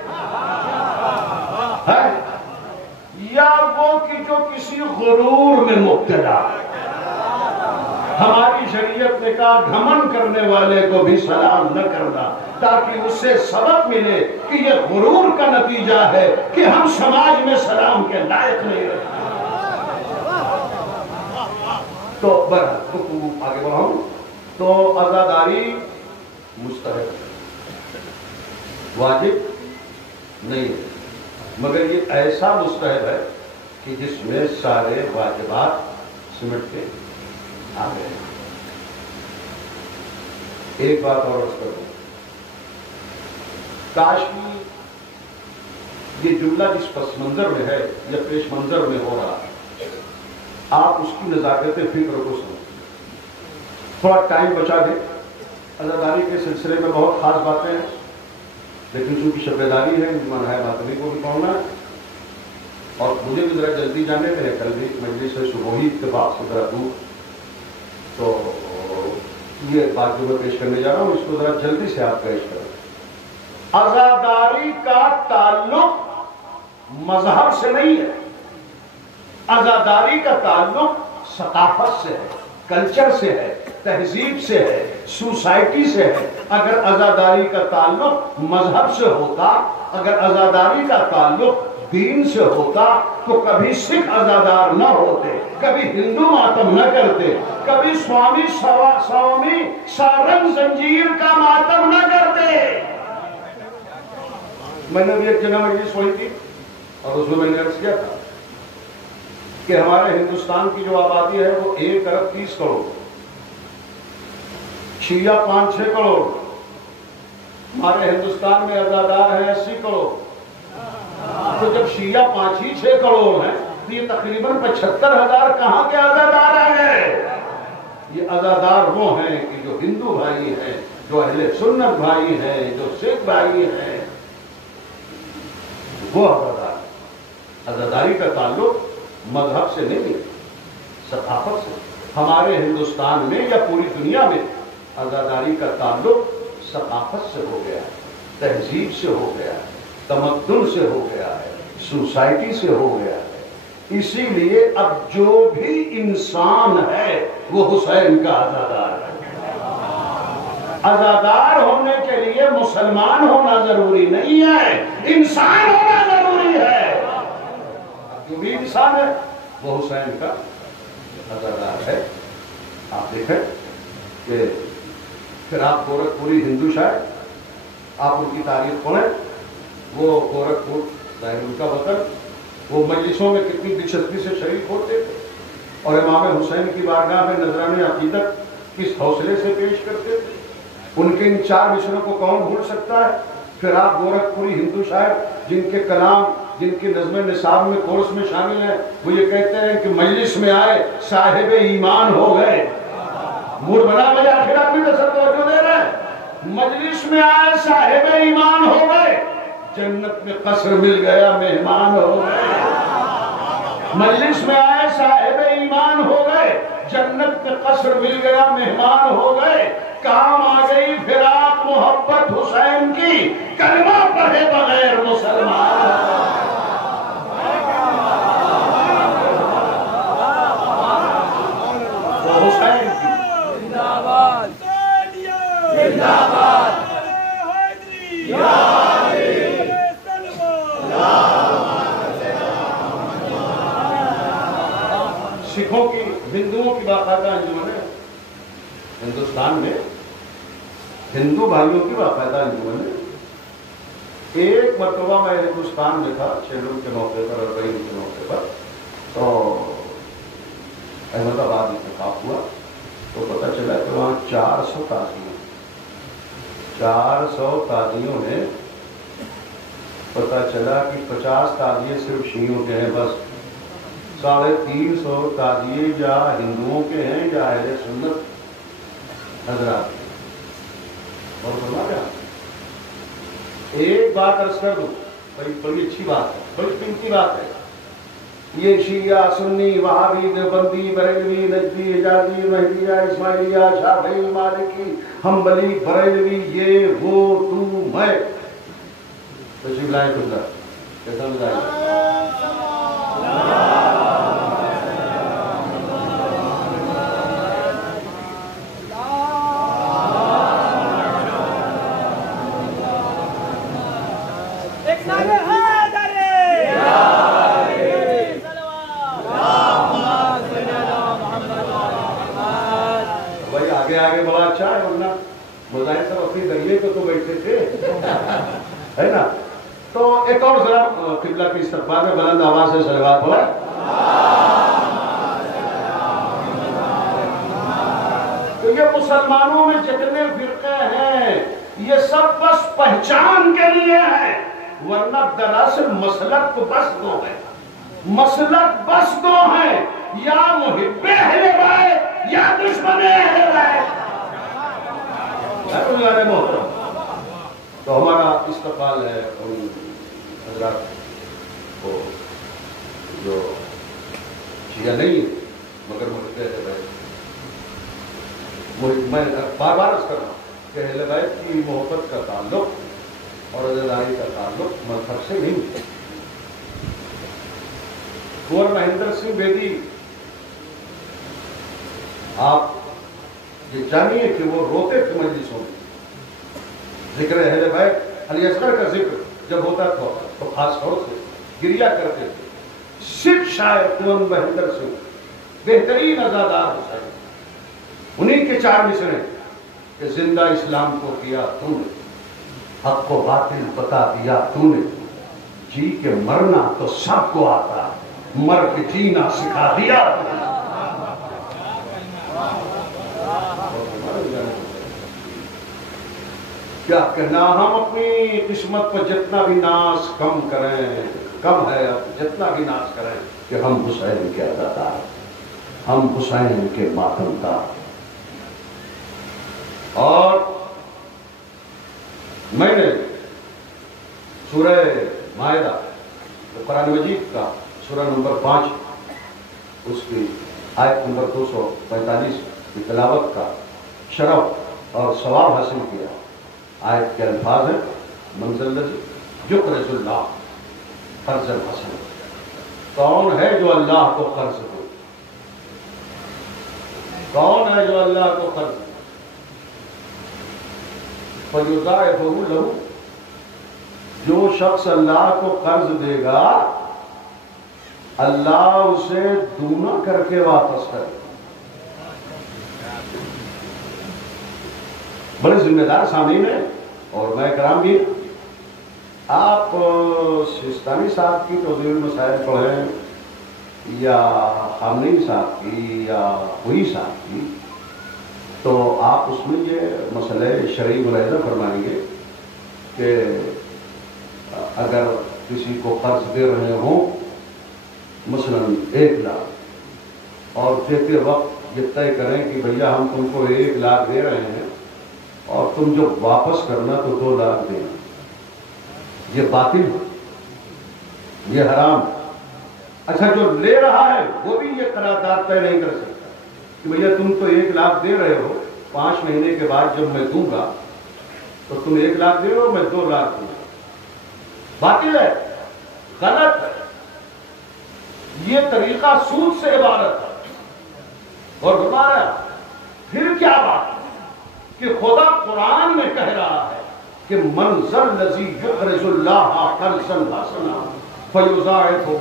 یا وہ کہ جو کسی غرور میں مبتلا. ہماری شریعت نے کہا گھمن کرنے والے کو بھی سلام نہ کرنا، تاکہ اس سے سبق ملے کہ یہ غرور کا نتیجہ ہے کہ ہم سماج میں سلام کے لائق نہیں رہتے. تو آگے بڑھاؤں تو عزاداری مستحب واجب نہیں ہے، مگر یہ ایسا مستحب ہے کہ جس میں سارے واجبات سمٹ کے آ گئے. ایک بات اور عرض کروں، کاش کی یہ جملہ جس پس منظر میں ہے یا پیش منظر میں ہو رہا ہے آپ اس کی نزاکت فکر کو سمجھیں. تھوڑا ٹائم بچا دیں. عزاداری کے سلسلے میں بہت خاص باتیں ہیں لیکن چونکہ شب داری ہے من ہے ماتمی کو بھی پڑھنا ہے اور مجھے بھی ذرا جلدی جانے میں ہے. کل بھی مجلس سے صبح ہی اتفاق سے ذرا دور تو یہ بات جو میں پیش کرنے جا رہا ہوں اس کو ذرا جلدی سے آپ پیش کریں. عزاداری کا تعلق مذہب سے نہیں ہے. عزاداری کا تعلق ثقافت سے ہے، کلچر سے ہے، تہذیب سے ہے، سوسائٹی سے ہے. اگر عزاداری کا تعلق مذہب سے ہوتا، اگر عزاداری کا تعلق دین سے ہوتا تو کبھی سکھ عزادار نہ ہوتے، کبھی ہندو ماتم نہ کرتے، کبھی سوامی سارنگ زنجیر کا ماتم نہ کرتے. میں نے بھی ایک جگہ مجلس ہوئی تھی اور اس میں نے عرض کیا تھا کہ ہمارے ہندوستان کی جو آبادی ہے وہ 1 ارب 30 کروڑ، شیعہ 5-6 کروڑ. ہمارے ہندوستان میں عزادار ہیں 80 کروڑ. تو جب شیعہ 5-6 کروڑ ہیں تو یہ تقریباً 75,000 کہاں کے عزادار آ گئے؟ یہ عزادار وہ ہیں کہ جو ہندو بھائی ہیں، جو اہل سنت بھائی ہیں، جو سکھ بھائی ہیں، وہ عزادار. عزاداری کا تعلق مذہب سے نہیں، ثقافت سے. ہمارے ہندوستان میں یا پوری دنیا میں عزاداری کا تعلق ثقافت سے ہو گیا ہے، تہذیب سے ہو گیا ہے، تمدن سے ہو گیا ہے، سوسائٹی سے ہو گیا ہے. اسی لیے اب جو بھی انسان ہے وہ حسین کا عزادار ہے. عزادار ہونے کے لیے مسلمان ہونا ضروری نہیں ہے، انسان ہونا ضروری ہے. جو بھی انسان ہے وہ حسین کا عزادار ہے. آپ دیکھیں کہ پھر آپ گورکھپوری ہندو شاعر آپ ان کی تاریخ پڑھیں. وہ گورکھپور ظاہر ان کا وطن، وہ مجلسوں میں کتنی دلچسپی سے شریک ہوتے تھے اور امام حسین کی بارگاہ میں نذرانِ عقیدت کس حوصلے سے پیش کرتے تھے. ان کے ان 4 مصروں کو کون بھول سکتا ہے. پھر آپ گورکھپوری ہندو شاعر جن کے کلام، جن کی نظم نصاب میں کورس میں شامل ہیں، وہ یہ کہتے ہیں کہ مجلس میں آئے صاحب ایمان ہو گئے. موڈ بنا بھائی آخر آپ بھی تصور توجہ دے رہے ہیں. مجلس میں آئے صاحب ایمان ہو گئے، جنت میں قصر مل گیا مہمان ہو گئے. مجلس میں آئے صاحب ایمان ہو گئے، جنت میں قصر مل گیا مہمان ہو گئے. کام آ گئی فراق محبت حسین کی، کلمہ پڑھے بغیر مسلمان. وہ حسین کی زندہ باد زندہ باد. سکھوں کی، ہندوؤں کی باقاعدہ انجمن ہے. ہندوستان میں ہندو بھائیوں کی باقاعدہ انجمن ہے. ایک مرتبہ میں ہندوستان میں تھا 6 کے موقع پر اور 20 کے موقع پر، تو احمد آباد اتفاق ہوا تو پتہ چلا کہ وہاں 400 قاضیوں نے پتہ چلا کہ 50 قاضی صرف شیعوں کے ہیں، بس 350 قاضی یا ہندوؤں کے ہیں یا اہل سنت حضرات. اور فرما گیا ایک بات عرض کر دوں، بڑی اچھی بات ہے، بڑی قیمتی بات ہے. یہ شیعہ، سنی، وہابی، دیوبندی، بریلوی، نجدی، حجازی، مہدیہ، اسماعیلیہ، شافعی، مالکی، حنبلی، بریلوی، یہ وہ تو میں. تشریف لائیں خدا کیسا مزاج. آگے بڑا اچھا ہے، ورنہ مظاہر صاحب اپنی دلیے کو تو بیٹھے تھے ہے نا. تو ایک اور ذرا قبلہ کی استقبال میں بلند آواز سے صلوات پڑھیں. تو یہ مسلمانوں میں جتنے فرقے ہیں یہ سب بس پہچان کے لیے ہے، ورنہ دراصل مسلک تو بس دو ہے، مسلک بس دو ہیں، یا محب اہل بیت یا دشمن اہل بیت۔ تو ہمارا استقبال ہے ان حضرات کو جو شیعہ نہیں ہے مگر محب اہل بیت۔ میں بار بار عرض کر رہا ہوں کہ اہل بیت کی محبت کا تعلق اور عزاداری کا تعلق مذہب سے نہیں ہے۔ کنور مہندر سنگھ بیدی، آپ یہ جانیے کہ وہ روتے تھے مجلسوں میں، ذکر اہل بیت علی اصغر کا ذکر جب ہوتا تھا تو خاص طور سے گریا کرتے تھے۔ سکھ شاعر کنور مہندر سنگھ، بہترین عزادار حسین، انہی کے 4 مصرے کہ زندہ اسلام کو کیا تو نے، حق کو باطل بتا دیا تو نے، جی کے مرنا تو سب کو آتا، مر کے جینا سکھا دیا تو نے۔ کیا کہنا ہم اپنی قسمت پر جتنا بھی ناز کم کریں، کم ہے جتنا بھی ناز کریں کہ ہم حسین کے عزادار، ہم حسین کے ماتم دار۔ اور میں نے سورہ مائدہ قرآن مجید کا سورہ نمبر 5 اس کی آیت نمبر 245 کی تلاوت کا شرف اور ثواب حاصل کیا۔ آیت کے الفاظ ہیں منزل الذی یقرض اللہ قرضا حسنا، کون ہے جو اللہ کو قرض دے، کون ہے جو اللہ کو قرض دے، فَيُضَاعِفَهُ لَهُ، جو شخص اللہ کو قرض دے گا اللہ اسے دونا کر کے واپس کرے۔ بڑے ذمہ دار سامعین ہیں اور میں کرام بھی، آپ سیستانی صاحب کی توضیح المسائل پڑھیں یا خامنئی صاحب کی یا ہوئی صاحب کی، تو آپ اس میں یہ مسئلہ شرعی ملاحظہ فرمائیں گے کہ اگر کسی کو قرض دے رہے ہوں مثلا 1 لاکھ اور دیتے وقت یہ طے کریں کہ بھیا ہم تم کو 1 لاکھ دے رہے ہیں اور تم جو واپس کرنا تو 2 لاکھ دینا، یہ باطل ہے، یہ حرام۔ اچھا جو لے رہا ہے وہ بھی یہ قرارداد طے نہیں کر سکتا کہ بھیا تم تو 1 لاکھ دے رہے ہو، 5 مہینے کے بعد جب میں دوں گا تو تم 1 لاکھ دے رہے ہو، میں 2 لاکھ دوں گا۔ باطل ہے، غلط ہے، یہ طریقہ سود سے عبارت ہے۔ اور ہمارا پھر کیا بات ہے کہ خدا قرآن میں کہہ رہا ہے کہ من ذا الذی یقرض اللہ قرضا حسنا فیضاعفہ،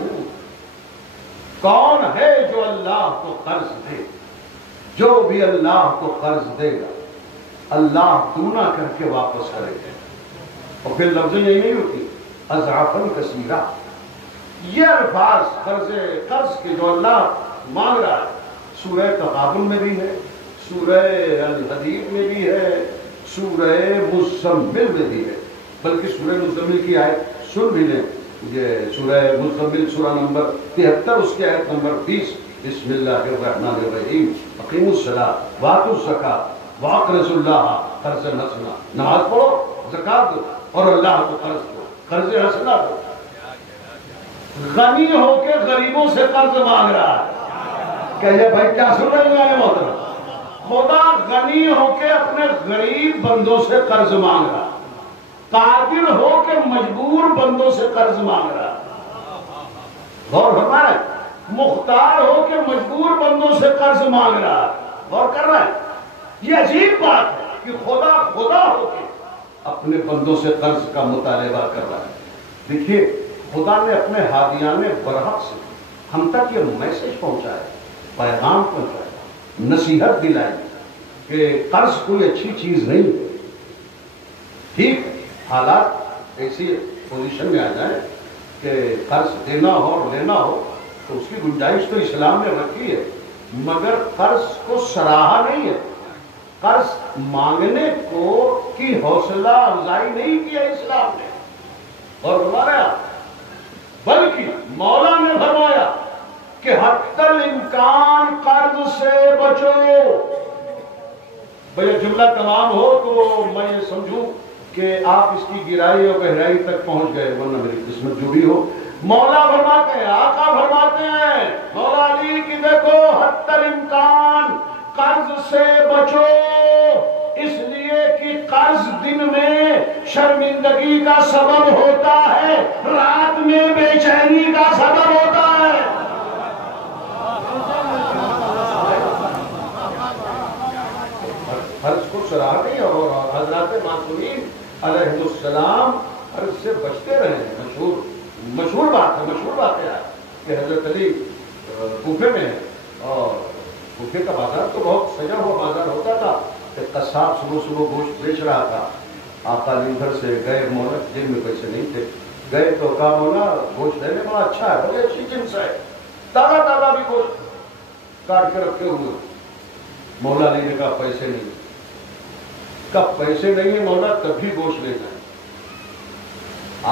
کون ہے جو اللہ کو قرض دے، جو بھی اللہ کو قرض دے گا اللہ دونا کر کے واپس کرے گا۔ اور پھر لفظ یہی نہیں ہوتی اضعافا کثیرہ، یہ الفاظ قرض کے جو اللہ مانگ رہا ہے سورہ تغابن میں بھی ہے، سورہ الحدید میں بھی ہے، سورہ مزمل میں بھی ہے، بلکہ سورہ مزمل کی آیت سن بھی لیں، یہ سورہ مزمل سورہ نمبر 73 اس کی آیت نمبر 20، بسم اللہ الرحمن الرحیم اقیموا الصلاۃ وآتوا الزکاۃ واقرضوا اللہ قرضا حسنا، نماز پڑھو، زکات دو اور اللہ کو قرض دو، قرض حسنا دو۔ غنی ہو کے غریبوں سے قرض مانگ رہا ہے، کہیے بھائی کیا سن رہے ہیں محترم؟ خدا غنی ہو کے اپنے غریب بندوں سے قرض مانگ رہا، قادر ہو کے مجبور بندوں سے قرض مانگ رہا، غور فرما رہے ہیں، مختار ہو کے مجبور بندوں سے قرض مانگ رہا، غور کر رہا ہے۔ یہ عجیب بات ہے کہ خدا ہو کے اپنے بندوں سے قرض کا مطالبہ کر رہا ہے۔ دیکھیے خدا نے اپنے ہادیان برحق سے ہم تک یہ میسج پہنچایا، پیغام پہنچایا، نصیحت دلائی کہ قرض کوئی اچھی چیز نہیں ہے۔ ٹھیک حالات ایسی پوزیشن میں آ جائیں کہ قرض دینا ہو اور لینا ہو تو اس کی گنجائش تو اسلام نے رکھی ہے، مگر قرض کو سراہا نہیں ہے، قرض مانگنے کو کی حوصلہ افزائی نہیں کیا اسلام نے، اور فرمایا بلکہ مولا نے فرمایا کہ حتی الامکان قرض سے بچو۔ بھئی جملہ تمام ہو تو میں یہ سمجھوں کہ آپ اس کی گہرائی اور گہرائی تک پہنچ گئے، ورنہ میری قسمت جو بھی ہو۔ مولا فرماتے ہیں، آقا فرماتے ہیں مولا علی کی دیکھو حتی الامکان قرض سے بچو، اس لیے کہ قرض دن میں شرمندگی کا سبب ہوتا ہے، رات میں بے چینی کا سبب ہوتا ہے۔ قرض کو سراہتے اور حضرات معصومین علیہ السلام قرض سے بچتے رہے ہیں۔ مشہور بات ہے کہ حضرت علی کوفے میں ہے، اور کوفے کا بازار تو بہت سجا ہوا بازار ہوتا تھا کہ قصاب صبح گوشت بیچ رہا تھا۔ آقا علی ادھر سے گئے، مولا جیب میں پیسے نہیں تھے، گئے تو کہا مولا گوشت لینے بڑا اچھا ہے، بڑی اچھی جنس ہے، تازہ بھی گوشت کاٹ کے رکھے ہوئے۔ مولا علی نے کہا پیسے نہیں، کب پیسے نہیں ہیں مولا تب بھی گوشت لینا ہے،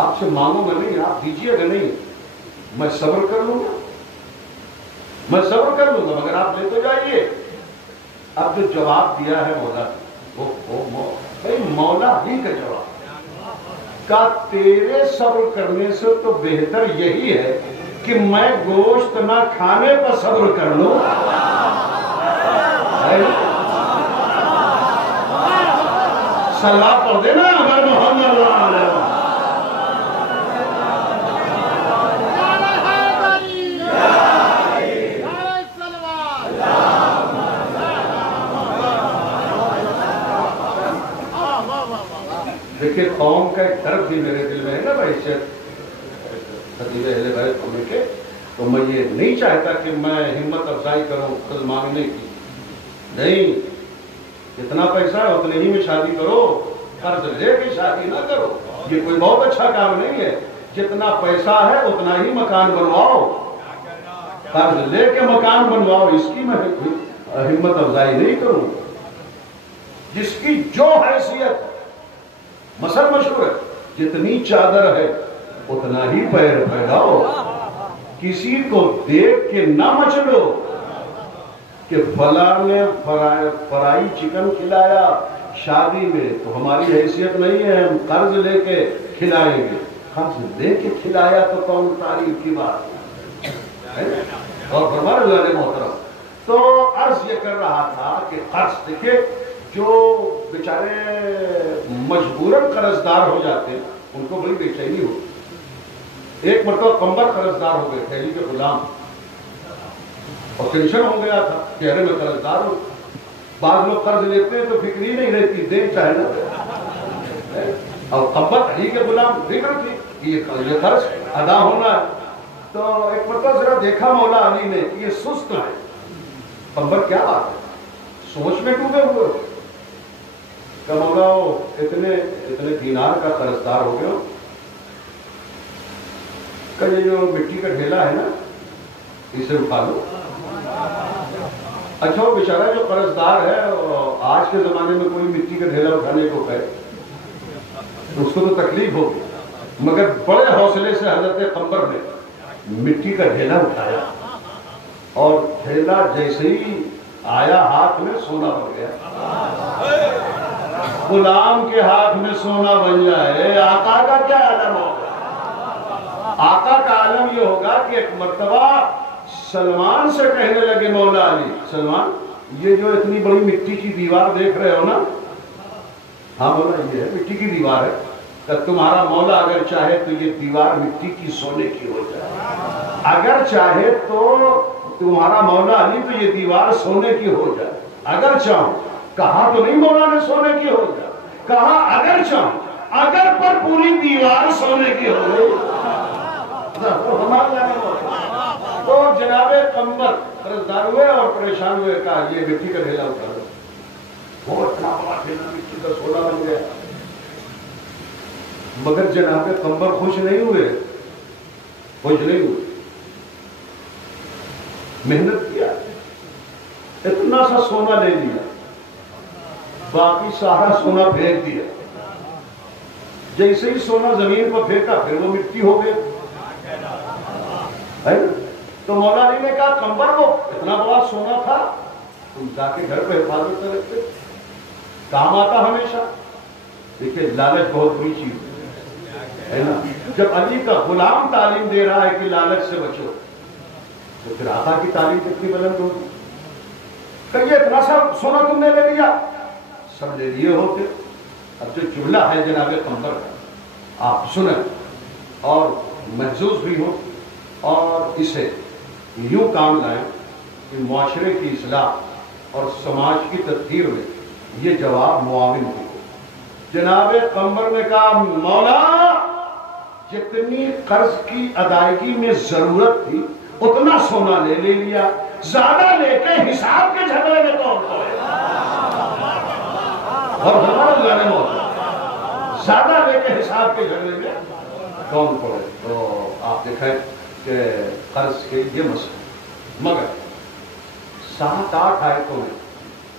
آپ سے مانگوں گا نہیں، آپ دیجیے گا نہیں، میں صبر کر لوں گا مگر آپ لے تو جائیے۔ اب جو جواب دیا ہے مولا بھائی مولا ہی کا جواب کا تیرے صبر کرنے سے تو بہتر یہی ہے کہ میں گوشت نہ کھانے پر صبر کر لوں۔ صلاۃ پڑھ دینا اگر محمد صلی اللہ علیہ وسلم۔ دیکھیے قوم کا ایک درد بھی میرے دل میں ہے نا بھائی، خطیب اہل بیت ہونے کے، تو میں یہ نہیں چاہتا کہ میں ہمت افزائی کروں قرض مانگنے کی، نہیں، جتنا پیسہ ہے اتنے ہی میں شادی کرو، قرض لے کے شادی نہ کرو، یہ کوئی بہت اچھا کام نہیں ہے۔ جتنا پیسہ ہے اتنا ہی مکان بنواؤ، قرض لے کے مکان بنواؤ، اس کی میں ہمت افزائی نہیں کروں۔ جس کی جو حیثیت مثل مشہور ہے، جتنی چادر ہے اتنا ہی پیر پھیلاؤ، کسی کو دیکھ کے نہ مچلو کہ فلاں نے فرائی چکن کھلایا شادی میں تو ہماری حیثیت نہیں ہے، ہم قرض لے کے کھلائیں گے۔ قرض لے کے کھلایا تو کون تعریف کی بات ہے؟ اور فرمائے اللہ محترم، تو عرض یہ کر رہا تھا کہ قرض دیکھیں جو بیچارے مجبوراً قرضدار ہو جاتے ہیں ان کو بڑی بے چینی ہوتی۔ ایک مرتبہ قمبر قرضدار ہو گئے، دہلی کے غلام، اور ٹینشن ہو گیا تھا کہ ارے میں قرضدار ہوں۔ بعض لوگ قرض لیتے ہیں تو فکر ہی نہیں رہتی، دیں چاہے نہ، اور قمبر علی کے غلام فکر تھی یہ قرض ادا ہونا ہے۔ تو ایک مرتبہ ذرا دیکھا مولا علی نے کہ یہ سست ہے، قمبر کیا بات ہے، سوچ میں ڈوبے ہوئے کہ مولا اتنے دینار کا قرضدار ہو گیا کہ یہ جو مٹی کا ڈھیلا ہے نا اسے اٹھا لو۔ اچھا وہ بیچارہ جو قرضدار ہے آج کے زمانے میں کوئی مٹی کا ڈھیلا اٹھانے کو کہے اس کو تو تکلیف ہوگی، مگر بڑے حوصلے سے حضرت قمبر نے مٹی کا ڈھیلا اٹھایا، اور ڈھیلا جیسے ہی آیا ہاتھ میں سونا بن گیا۔ غلام کے ہاتھ میں سونا بن جائے، آقا کا کیا عالم ہوگا؟ آقا کا عالم یہ ہوگا کہ ایک مرتبہ سلمان سے کہنے لگے مولا علی، سلمان یہ جو اتنی بڑی مٹی کی دیوار دیکھ رہے ہو نا، ہاں مولا یہ ہے مٹی کی دیوار ہے، کہ تمہارا مولا اگر چاہے تو یہ دیوار مٹی کی سونے کی ہو جائے، اگر چاہے تو تمہارا مولا علی تو یہ دیوار سونے کی ہو جائے، اگر چاہو، کہا تو نہیں مولا نے سونے کی ہو جائے، کہا اگر چاہو، اگر پر پوری دیوار سونے کی ہو گئی تو جناب قمبر قرضدار ہوئے اور پریشان ہوئے، کہا یہ مٹی کا ڈھیلا اٹھا لو، وہ اتنا بڑا ڈھیلا مٹی کا سونا بن گیا۔ مگر جناب قمبر خوش نہیں ہوئے، محنت کیا، اتنا سا سونا لے لیا، باقی سارا سونا پھینک دیا. جیسے ہی سونا زمین پر پھینکا پھر وہ مٹی ہو گیا. تو مولا علی نے کہا قمر وہ اتنا بڑا سونا تھا تم جا کے گھر پہ حفاظت سے رکھتے, کام آتا ہمیشہ. دیکھیے لالچ بہت بری چیز ہے نا. جب علی کا غلام تعلیم دے رہا ہے کہ لالچ سے بچو تو پھر آقا کی تعلیم کتنی بلند ہوگی. کہ یہ اتنا سا سونا تم نے لے لیا, سب لے لیے ہوتے. اب جو جملہ ہے جناب قمر کا آپ سنیں اور محظوظ بھی ہو اور اسے یوں کام لائیں کہ معاشرے کی اصلاح اور سماج کی تطہیر میں یہ جواب معاون ہو. جناب قمر نے کہا مولا جتنی قرض کی ادائیگی میں ضرورت تھی اتنا سونا لے لیا, زیادہ لے کے حساب کے جھگڑے میں کون پڑے. اور ہمارا جانے موت زیادہ لے کے حساب کے جھگڑے میں کون پڑے. تو آپ دیکھیں کہ قرض کے یہ مسئلہ مگر 7-8 آیتوں میں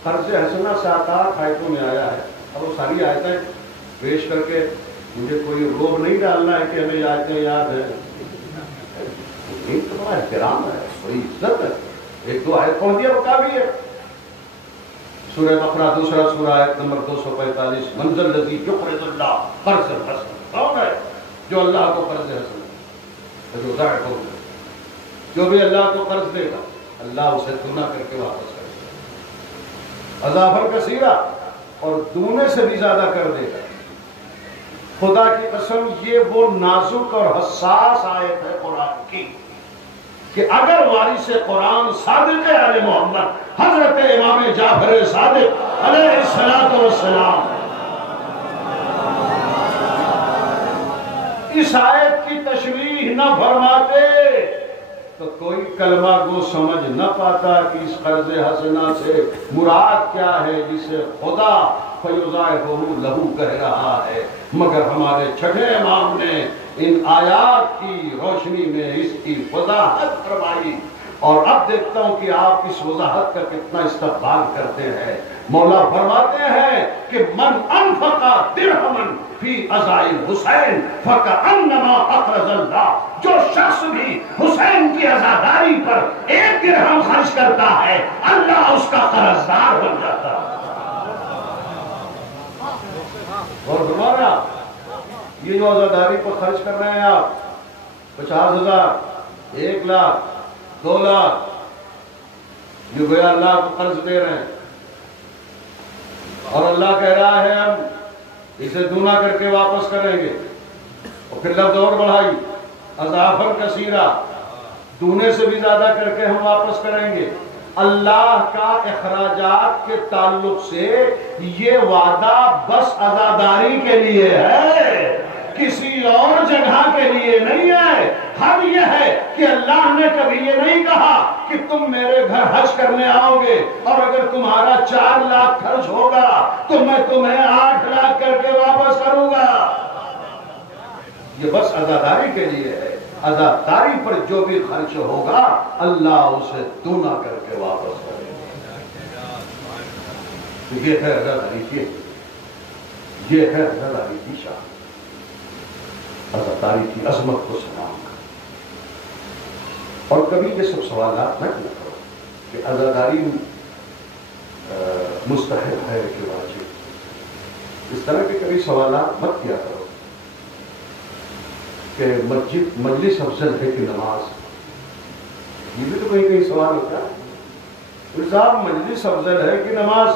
قرض حسنہ 7-8 آیتوں میں آیا ہے. اور وہ ساری آیتیں پیش کر کے مجھے کوئی روب نہیں ڈالنا ہے کہ ہمیں یہ آیتیں یاد ہیں. ایک تو بڑا احترام ہے, بڑی عزت ہے. 1-2 آیت پڑھ دیا وہ کافی ہے. سورہ بقرہ دوسرا سورہ آیت نمبر 245 منزل الذی یقرض اللہ قرضا حسنا. کون ہے جو اللہ کو قرض حسن جو ضائع ہو گیا, جو بھی اللہ کو قرض دے گا اللہ اسے دونا کر کے واپس کرے گا, اضافہ کثیرہ, اور دونے سے بھی زیادہ کر دے گا. خدا کی قسم یہ وہ نازک اور حساس آیت ہے قرآن کی کہ اگر وارث قرآن صادق آل محمد حضرت امام جعفر صادق علیہ السلام اس آیت کی تشریح نہ فرماتے تو کوئی کلمہ گو سمجھ نہ پاتا کہ اس قرض حسنہ سے مراد کیا ہے جسے خدا فیضائعہ لہو کہہ رہا ہے. مگر ہمارے چھٹے امام نے ان آیات کی روشنی میں اس کی وضاحت فرمائی, اور اب دیکھتا ہوں کہ آپ اس وضاحت کا کتنا استقبال کرتے ہیں. مولا فرماتے ہیں کہ من انفق درہما فی عزاء الحسین فکأنما اقرض اللہ. جو شخص بھی حسین کی عزاداری پر 1 درہم خرچ کرتا ہے اللہ اس کا قرضدار بن جاتا ہے. اور دوبارہ یہ جو عزاداری پر خرچ کر رہے ہیں آپ 50,000 1 لاکھ 2 لاکھ یہ گویا اللہ کو قرض دے رہے ہیں, اور اللہ کہہ رہا ہے ہم اسے دونا کر کے واپس کریں گے. اور پھر لفظ اور بڑھائی اضافہ کثیرہ, دونے سے بھی زیادہ کر کے ہم واپس کریں گے. اللہ کا اخراجات کے تعلق سے یہ وعدہ بس عزاداری کے لیے ہے, کسی اور جگہ کے لیے نہیں ہے. ہم یہ ہے کہ اللہ نے کبھی یہ نہیں کہا کہ تم میرے گھر حج کرنے آؤ گے اور اگر تمہارا 4 لاکھ خرچ ہوگا تو میں تمہیں 8 لاکھ کر کے واپس کروں گا. یہ بس عزاداری کے لیے ہے. عزاداری پر جو بھی خرچ ہوگا اللہ اسے دونا کر کے واپس کرے گا. یہ ہے عزاداری کی, یہ ہے عزاداری کی شان, عزاداری کی عظمت کو سلام کر. اور کبھی یہ سب سوالات نہ کرو کہ عزاداری مستحب ہے کہ واجب, اس طرح کے کبھی سوالات مت کیا کرو کہ مجلس افضل ہے کہ نماز. یہ بھی تو کہیں کہیں سوال ہوتا ہے صاحب مجلس افضل ہے کہ نماز.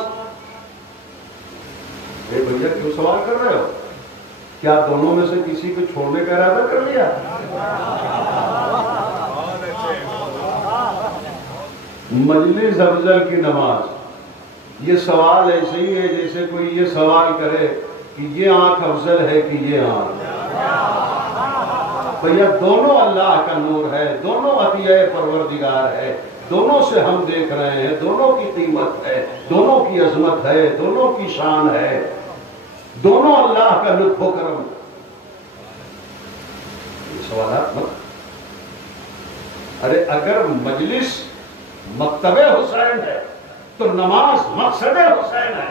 بھیا کیوں سوال کر رہے ہو؟ کیا دونوں میں سے کسی کو چھوڑنے کا ارادہ کر لیا؟ مجلس افضل کی نماز, یہ سوال ایسے ہی ہے جیسے کوئی یہ سوال کرے کہ یہ آنکھ افضل ہے کہ یہ آنکھ. بھیا دونوں اللہ کا نور ہے, دونوں عطیہ پروردگار ہے, دونوں سے ہم دیکھ رہے ہیں, دونوں کی قیمت ہے, دونوں کی عظمت ہے, دونوں کی شان ہے, دونوں اللہ کا لطف و کرم. یہ سوالات مت. ارے اگر مجلس مکتب حسین ہے تو نماز مقصد حسین ہے.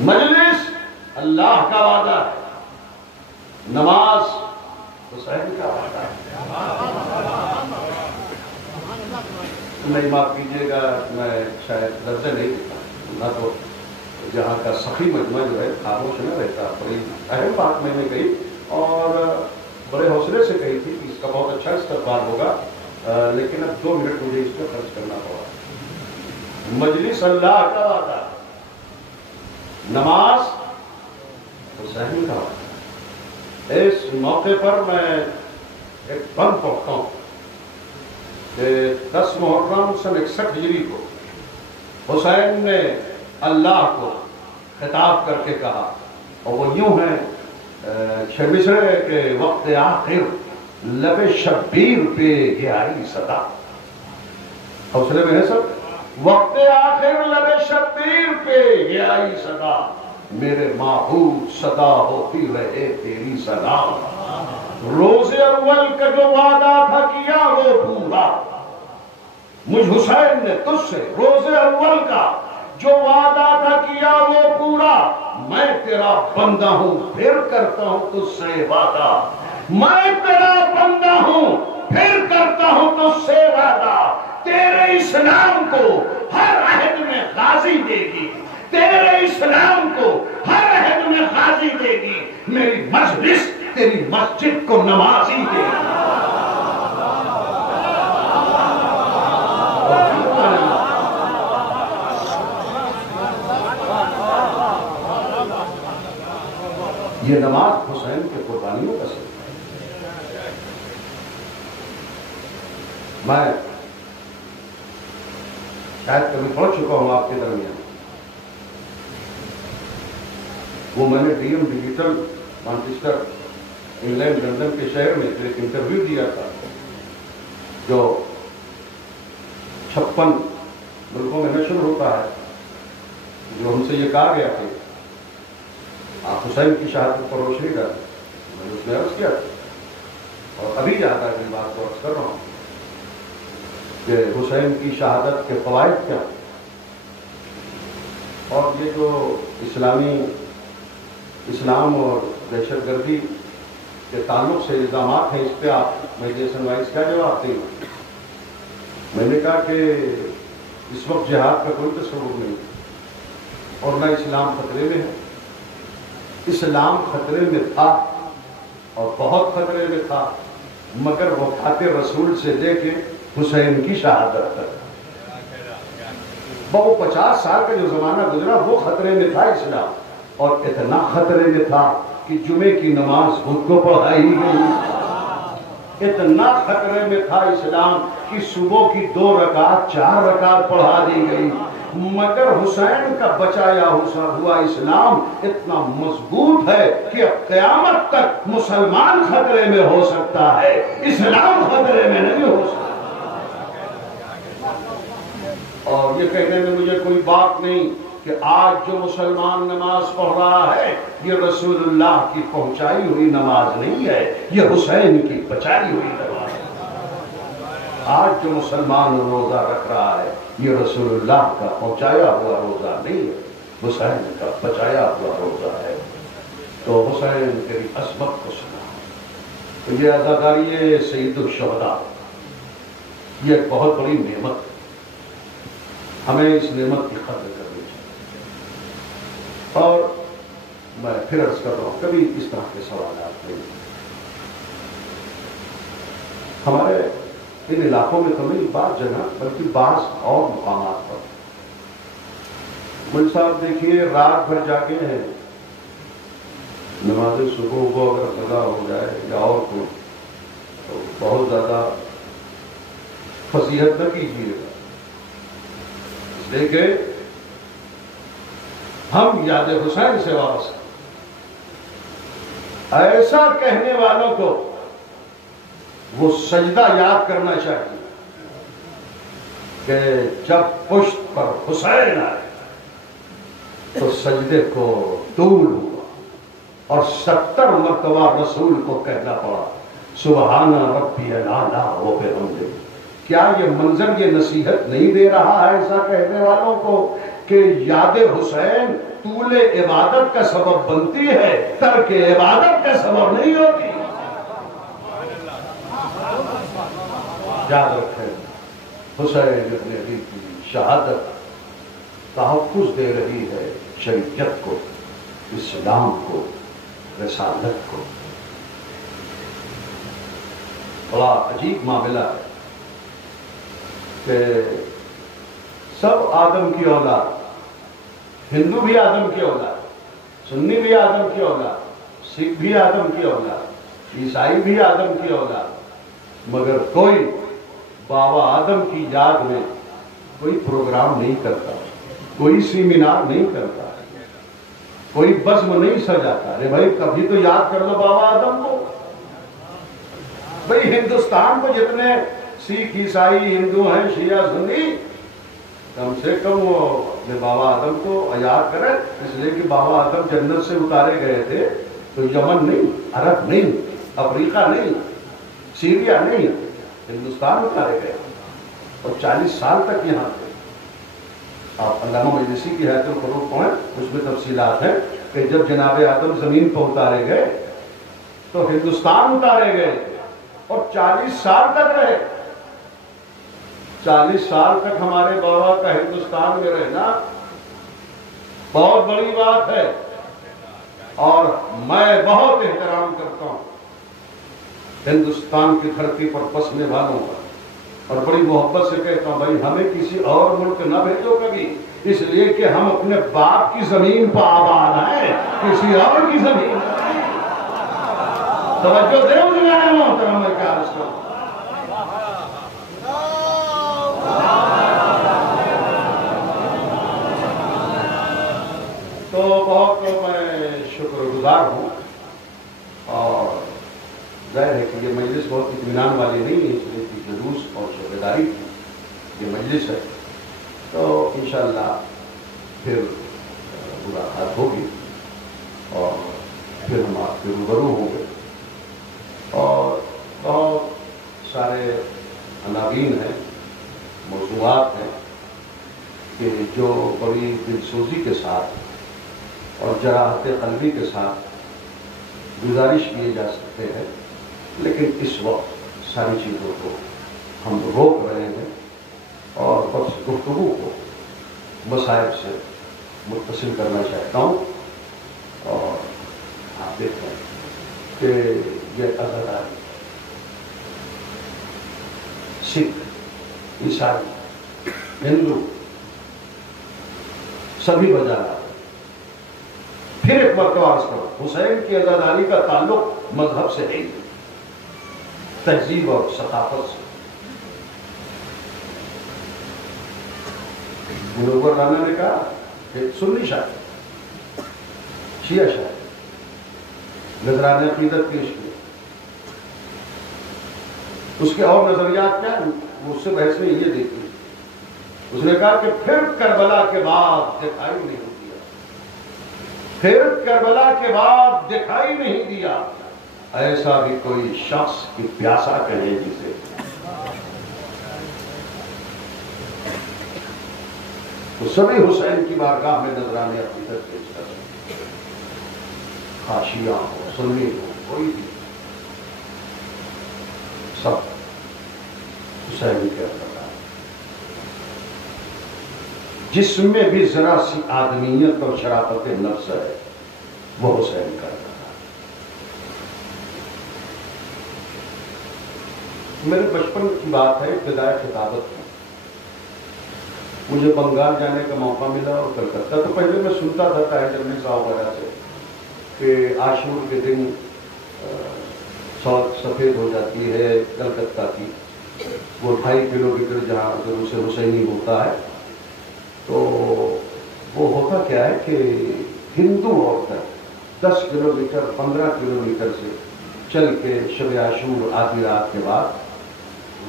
مجلس اللہ کا وعدہ ہے، نماز حسین کا وعدہ ہے۔ نہیں معاف کیجیے گا، میں شاید درجہ نہیں دیتا، نہ تو جہاں کا سخی مجمع جو ہے خاموش نہ رہتا۔ بڑی اہم بات میں نے کہی اور بڑے حوصلے سے کہی تھی کہ اس کا بہت اچھا استقبال ہوگا، لیکن اب 2 منٹ مجھے اس پہ خرچ کرنا پڑا۔ مجلس اللہ کا وعدہ، نماز حسین کا وعدہ۔ اس موقع پر میں ایک بند پڑھتا ہوں کہ 10 محرم سن 61 ہجری کو حسین نے اللہ کو خطاب کر کے کہا، اور وہ یوں ہے شمشرے کے وقت آخر لب شبیر پہ یہ آئی صدا۔ حوصلے میں ہے سب؟ وقت آخر لب شبیر پہ یہ آئی صدا، میرے معبود صدا ہوتی رہے تیری صدا۔ روز اول کا جو وعدہ تھا کیا وہ پورا، مجھ حسین نے تجھ سے روز اول کا جو وعدہ تھا کیا وہ پورا، میں تیرا بندہ ہوں پھر کرتا ہوں تجھ سے وعدہ، میں تیرا بندہ ہوں پھر کرتا ہوں تجھ سے وعدہ، تیرے اسلام کو ہر عہد میں غازی دے گی، تیرے اسلام کو ہر عہد میں غازی دے گی، میری مجلس تیری مسجد کو نمازی دے گی۔ یہ نماز حسین کے قربانیوں کا سلسلہ ہے۔ میں شاید کبھی پڑھ چکا ہوں آپ کے درمیان، وہ میں نے D M digital Manchester England London کے شہر میں ایک انٹرویو دیا تھا جو 56 ملکوں میں نشر ہوتا ہے، جو ہم سے یہ کہا گیا کہ آپ حسین کی شہادت پر روشنی ڈالیں۔ میں نے اس میں عرض کیا اور ابھی یاد آ گئی بات کو عرض کر رہا ہوں کہ حسین کی شہادت کے فوائد کیا، اور یہ جو اسلام اور دہشت گردی کے تعلق سے الزامات ہیں، اس پہ آپ میں جیسن وائس کیا جواب دیں گے؟ میں نے کہا کہ اس وقت جہاد کا کوئی تصور نہیں اور نہ اسلام خطرے میں ہے۔ اسلام خطرے میں تھا اور بہت خطرے میں تھا، مگر وہ خاطر رسول سے لے کے حسین کی شہادت تک وہ 50 سال کا جو زمانہ گزرا وہ خطرے میں تھا اسلام، اور اتنا خطرے میں تھا کہ جمعے کی نماز خود کو پڑھائی گئی، اتنا خطرے میں تھا اسلام کہ صبح کی 2 رکعت 4 رکعت پڑھا دی گئی، مگر حسین کا بچایا ہوا اسلام اتنا مضبوط ہے کہ اب قیامت تک مسلمان خطرے میں ہو سکتا ہے، اسلام خطرے میں نہیں ہو سکتا۔ اور یہ کہنے میں مجھے کوئی بات نہیں کہ آج جو مسلمان نماز پڑھ رہا ہے یہ رسول اللہ کی پہنچائی ہوئی نماز نہیں ہے، یہ حسین کی بچائی ہوئی نماز ہے۔ آج جو مسلمان روزہ رکھ رہا ہے یہ رسول اللہ کا پہنچایا ہوا روزہ نہیں ہے، حسین کا بچایا ہوا روزہ ہے۔ تو حسین تیری عظمت کو سنا، تو یہ عزاداری سید الشہداء، یہ ایک بہت بڑی نعمت، ہمیں اس نعمت کی قدر کرنی چاہیے۔ اور میں پھر عرض کر رہا ہوں، کبھی اس طرح کے سوالات نہیں، ہمارے ان علاقوں میں تو نہیں، بعض جگہ بلکہ بعض اور مقامات پر مل صاحب دیکھیے رات بھر جاگے ہیں، نماز صبح کو اگر قضا ہو جائے یا اور کوئی تو بہت زیادہ فضیحت نہ کیجیے گا، اس لیے کہ ہم یاد حسین سے وابستہ، ایسا کہنے والوں کو وہ سجدہ یاد کرنا چاہیے کہ جب پشت پر حسین آئے تو سجدے کو طول ہوا اور 70 مرتبہ رسول کو کہنا پڑا سبحان ربی الاعلی و بحمدہ۔ کیا یہ منظر یہ نصیحت نہیں دے رہا ہے ایسا کہنے والوں کو کہ یاد حسین طول عبادت کا سبب بنتی ہے، ترک عبادت کا سبب نہیں ہوتی۔ یاد رکھیں، حسین ابن علی کی شہادت تحفظ دے رہی ہے شریعت کو، اسلام کو، رسالت کو۔ بڑا عجیب معاملہ ہے کہ سب آدم کی اولاد، ہندو بھی آدم کی اولاد، سنی بھی آدم کی اولاد، سکھ بھی آدم کی اولاد، عیسائی بھی آدم کی اولاد، مگر کوئی بابا آدم کی یاد میں کوئی پروگرام نہیں کرتا، کوئی سیمینار نہیں کرتا، کوئی بزم نہیں سجاتا۔ ارے بھائی کبھی تو یاد کر لو بابا آدم کو۔ بھائی ہندوستان کو جتنے سکھ، عیسائی، ہندو ہیں، شیعہ، سنی، کم سے کم وہ اپنے بابا آدم کو یاد کریں، اس لیے کہ بابا آدم جنت سے اتارے گئے تھے تو یمن نہیں، عرب نہیں، افریقہ نہیں، سیریا نہیں، ہندوستان اتارے گئے اور 40 سال تک یہاں تھے۔ آپ علامہ مجلسی کی حیات الفروق پڑھیں، اس میں تفصیلات ہیں کہ جب جناب آدم زمین پر اتارے گئے تو ہندوستان اتارے گئے اور 40 سال تک رہے۔ 40 سال تک ہمارے بابا کا ہندوستان میں رہنا بہت بڑی بات ہے، اور میں بہت احترام کرتا ہوں ہندوستان کی دھرتی پر بسنے والوں کا، اور بڑی محبت سے کہتا ہوں بھائی ہمیں کسی اور ملک نہ بھیجو کبھی، اس لیے کہ ہم اپنے باپ کی زمین پر آباد ہیں، کسی اور کی زمین۔ توجہ دے مجھے محترم، میں کیا عرض کروں۔ تو بہت میں شکر گزار ہوں، اور ظاہر ہے کہ یہ مجلس بہت اطمینان والی نہیں ہے، اس لیے کہ جلوس اور شعبیداری کی یہ مجلس ہے، تو انشاءاللہ پھر ملاقات ہوگی اور پھر ہم آپ کے روبرو ہوں گے، اور بہت سارے عناوین ہیں، موضوعات ہیں کہ جو بڑی دلسوزی کے ساتھ اور جراحت قلبی کے ساتھ گزارش کیے جا سکتے ہیں، لیکن اس وقت ساری چیزوں کو ہم روک رہے ہیں اور بس گفتگو کو مصائب سے متصل کرنا چاہتا ہوں۔ اور آپ دیکھتے ہیں کہ یہ عزاداری سکھ، عیسائی، ہندو سبھی بجا رہا ہے۔ پھر ایک مرتبہ عرض کرو، حسین کی عزاداری کا تعلق مذہب سے نہیں، تہذیب اور ثقافت سے۔ منور رانا نے کہا کہ سنی شاعر، شیعہ شاعر، نذرانہ عقیدت پیش کیا، اس کے اور نظریات کیا ہیں، مجھ سے بحث میں یہ دیکھی۔ اس نے کہا کہ پھر کربلا کے بعد دکھائی نہیں دیا، پھر کربلا کے بعد دکھائی نہیں دیا ایسا بھی کوئی شخص کی پیاسا کہے جسے۔ تو سبھی حسین کی بارگاہ میں نذرانہ عقیدت پیش کر رہے ہیں، خاشیہ ہو، سنی ہو، کوئی بھی، سب حسین کے اندر جس میں بھی ذرا سی آدمیت اور شرافت نفس ہے وہ حسین کا رہا۔ میرے بچپن کی بات ہے، ابتدائے خطابت میں مجھے بنگال جانے کا موقع ملا اور کلکتہ، تو پہلے میں سنتا تھا طاہر جرمی صاحب وغیرہ سے کہ عاشور کے دن سڑک سفید ہو جاتی ہے کلکتہ کی، وہ 2.5 کلومیٹر جہاں جلوس حسینی ہوتا ہے، تو وہ ہوتا کیا ہے کہ ہندو عورتیں 10 کلومیٹر 15 کلومیٹر سے چل کے شب عاشور آدھی رات کے بعد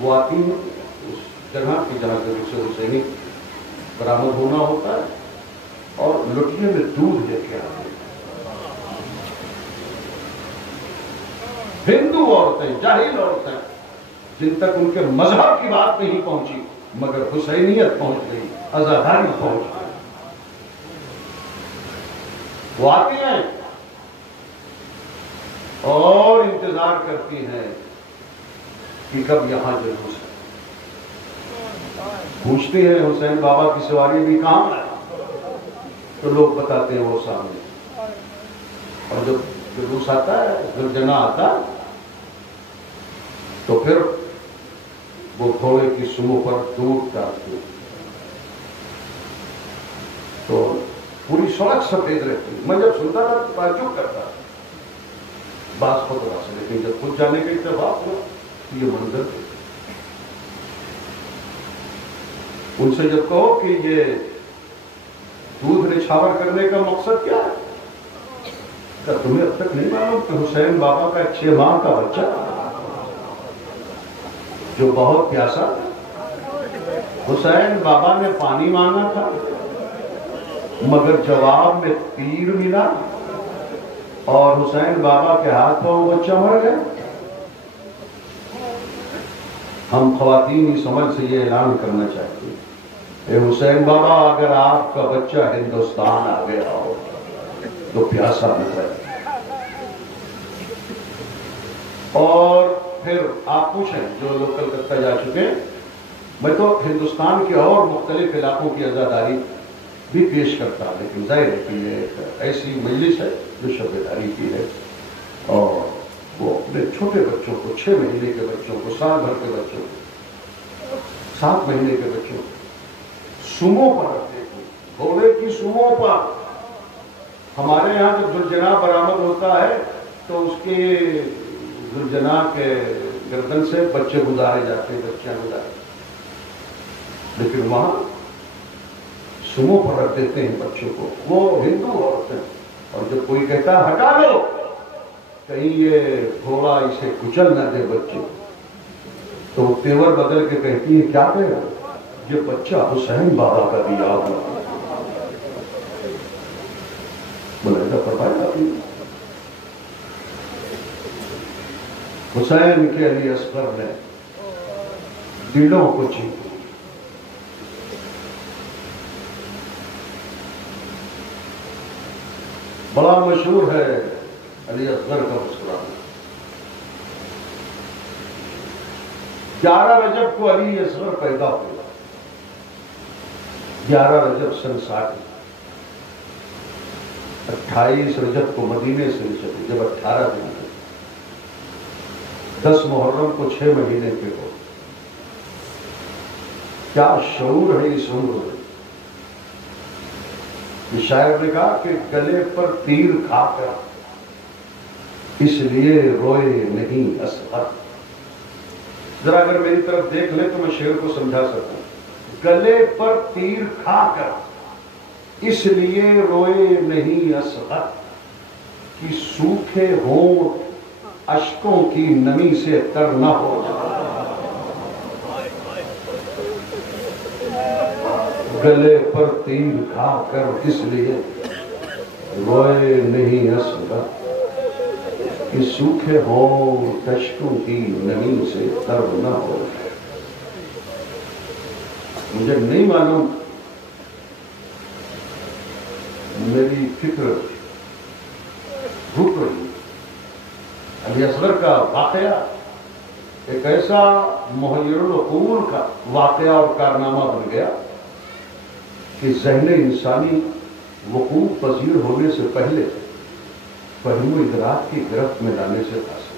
وہ آتی ہیں اس جگہ کی جہاں جلوس حسینی برآمد ہونا ہوتا ہے، اور لٹیے میں دودھ لے کے آتے ہیں۔ ہندو عورتیں، جاہل عورتیں، جن تک ان کے مذہب کی بات نہیں پہنچی مگر حسینیت پہنچ گئی، عزاداری پہنچ گئی۔ وہ آتی ہیں اور انتظار کرتی ہیں کہ کب یہاں جلوس ہے. پوچھتے ہیں حسین بابا کی سواری بھی کہاں ہے؟ تو لوگ بتاتے ہیں وہ سامنے. اور جب جلوس آتا ہے، جب جنا آتا تو پھر وہ گھوڑے کی سمو پر دودھ ڈالتے تو پوری سڑک سفید رہتی. میں جب سنتا تھا تو تعجب کرتا بعض خطرہ سے، لیکن جب خود جانے کا اتفاق ہوا تو یہ منظر تھے. ان سے جب کہو کہ یہ دودھ نچھاور کرنے کا مقصد کیا ہے، کہ تمہیں اب تک نہیں معلوم کہ حسین بابا کا 6 ماہ کا بچہ جو بہت پیاسا تھا، حسین بابا نے پانی مانگا تھا مگر جواب میں تیر ملا اور حسین بابا کے ہاتھ پاؤں بچہ مر گیا. ہم خواتین ہی سمجھ سے یہ اعلان کرنا چاہتے ہیں، اے حسین بابا اگر آپ کا بچہ ہندوستان آ گیا ہو تو پیاسا نہ رہے. اور پھر آپ پوچھیں جو لوگ کلکتہ جا چکے ہیں، میں تو ہندوستان کے اور مختلف علاقوں کی عزاداری بھی پیش کرتا ہوں، لیکن ظاہر ہے کہ یہ ایک ایسی مجلس ہے جو شب داری کی ہے، اور وہ اپنے چھوٹے بچوں کو، 6 مہینے کے بچوں کو، سال بھر کے بچوں کو، 7 مہینے کے بچوں کو سمو پر رکھتے ہیں، گھوڑے کی سمو پر. ہمارے یہاں جب ذوالجناح برآمد ہوتا ہے تو اس کے ذوالجناح کے گردن سے بچے گزارے جاتے ہیں، بچیاں گزارے، لیکن وہاں سمو پر رکھ دیتے ہیں بچوں کو. وہ ہندو عورتیں، اور جب کوئی کہتا ہے ہٹا لو کہیں یہ گھوڑا اسے کچل نہ دے بچے، تو وہ تیور بدل کے کہتی ہے کیا کہہ رہے یہ بچہ حسین بابا کا دیا ہوا. ملاحظہ فرمایا آپ نے حسین کے علی اصغر نے دلوں کو جیتا. بڑا مشہور ہے علی اصغر کا مسکرانا. 11 رجب کو علی اصغر پیدا ہوا، 11 رجب سن 60. 28 رجب کو مدینے سے چلے جب 18 دن تھے. 10 محرم کو 6 مہینے کے ہو. کیا شعور ہے اس عمر میں. شاعر نے کہا کہ گلے پر تیر کھا کر اس لیے روئے نہیں اصغر. ذرا اگر میری طرف دیکھ لیں تو میں شعر کو سمجھا سکتا ہوں. گلے پر تیر کھا کر اس لیے روئے نہیں اصغر، کہ سوکھے ہونٹ اشکوں کی نمی سے تر نہ ہو جائے. گلے پر تیر کھا کر اس لیے روئے نہیں اصغر، کہ سوکھے ہونٹ اشکوں کی نمی سے تر نہ ہو جائے. مجھے نہیں معلوم، میری فکر رک رہی. علی اصغر کا واقعہ ایک ایسا محیر العقول کا واقعہ اور کارنامہ بن گیا کہ ذہن انسانی وقوع پذیر ہونے سے پہلے فہم و ادراک کی گرفت میں لانے سے حاصل.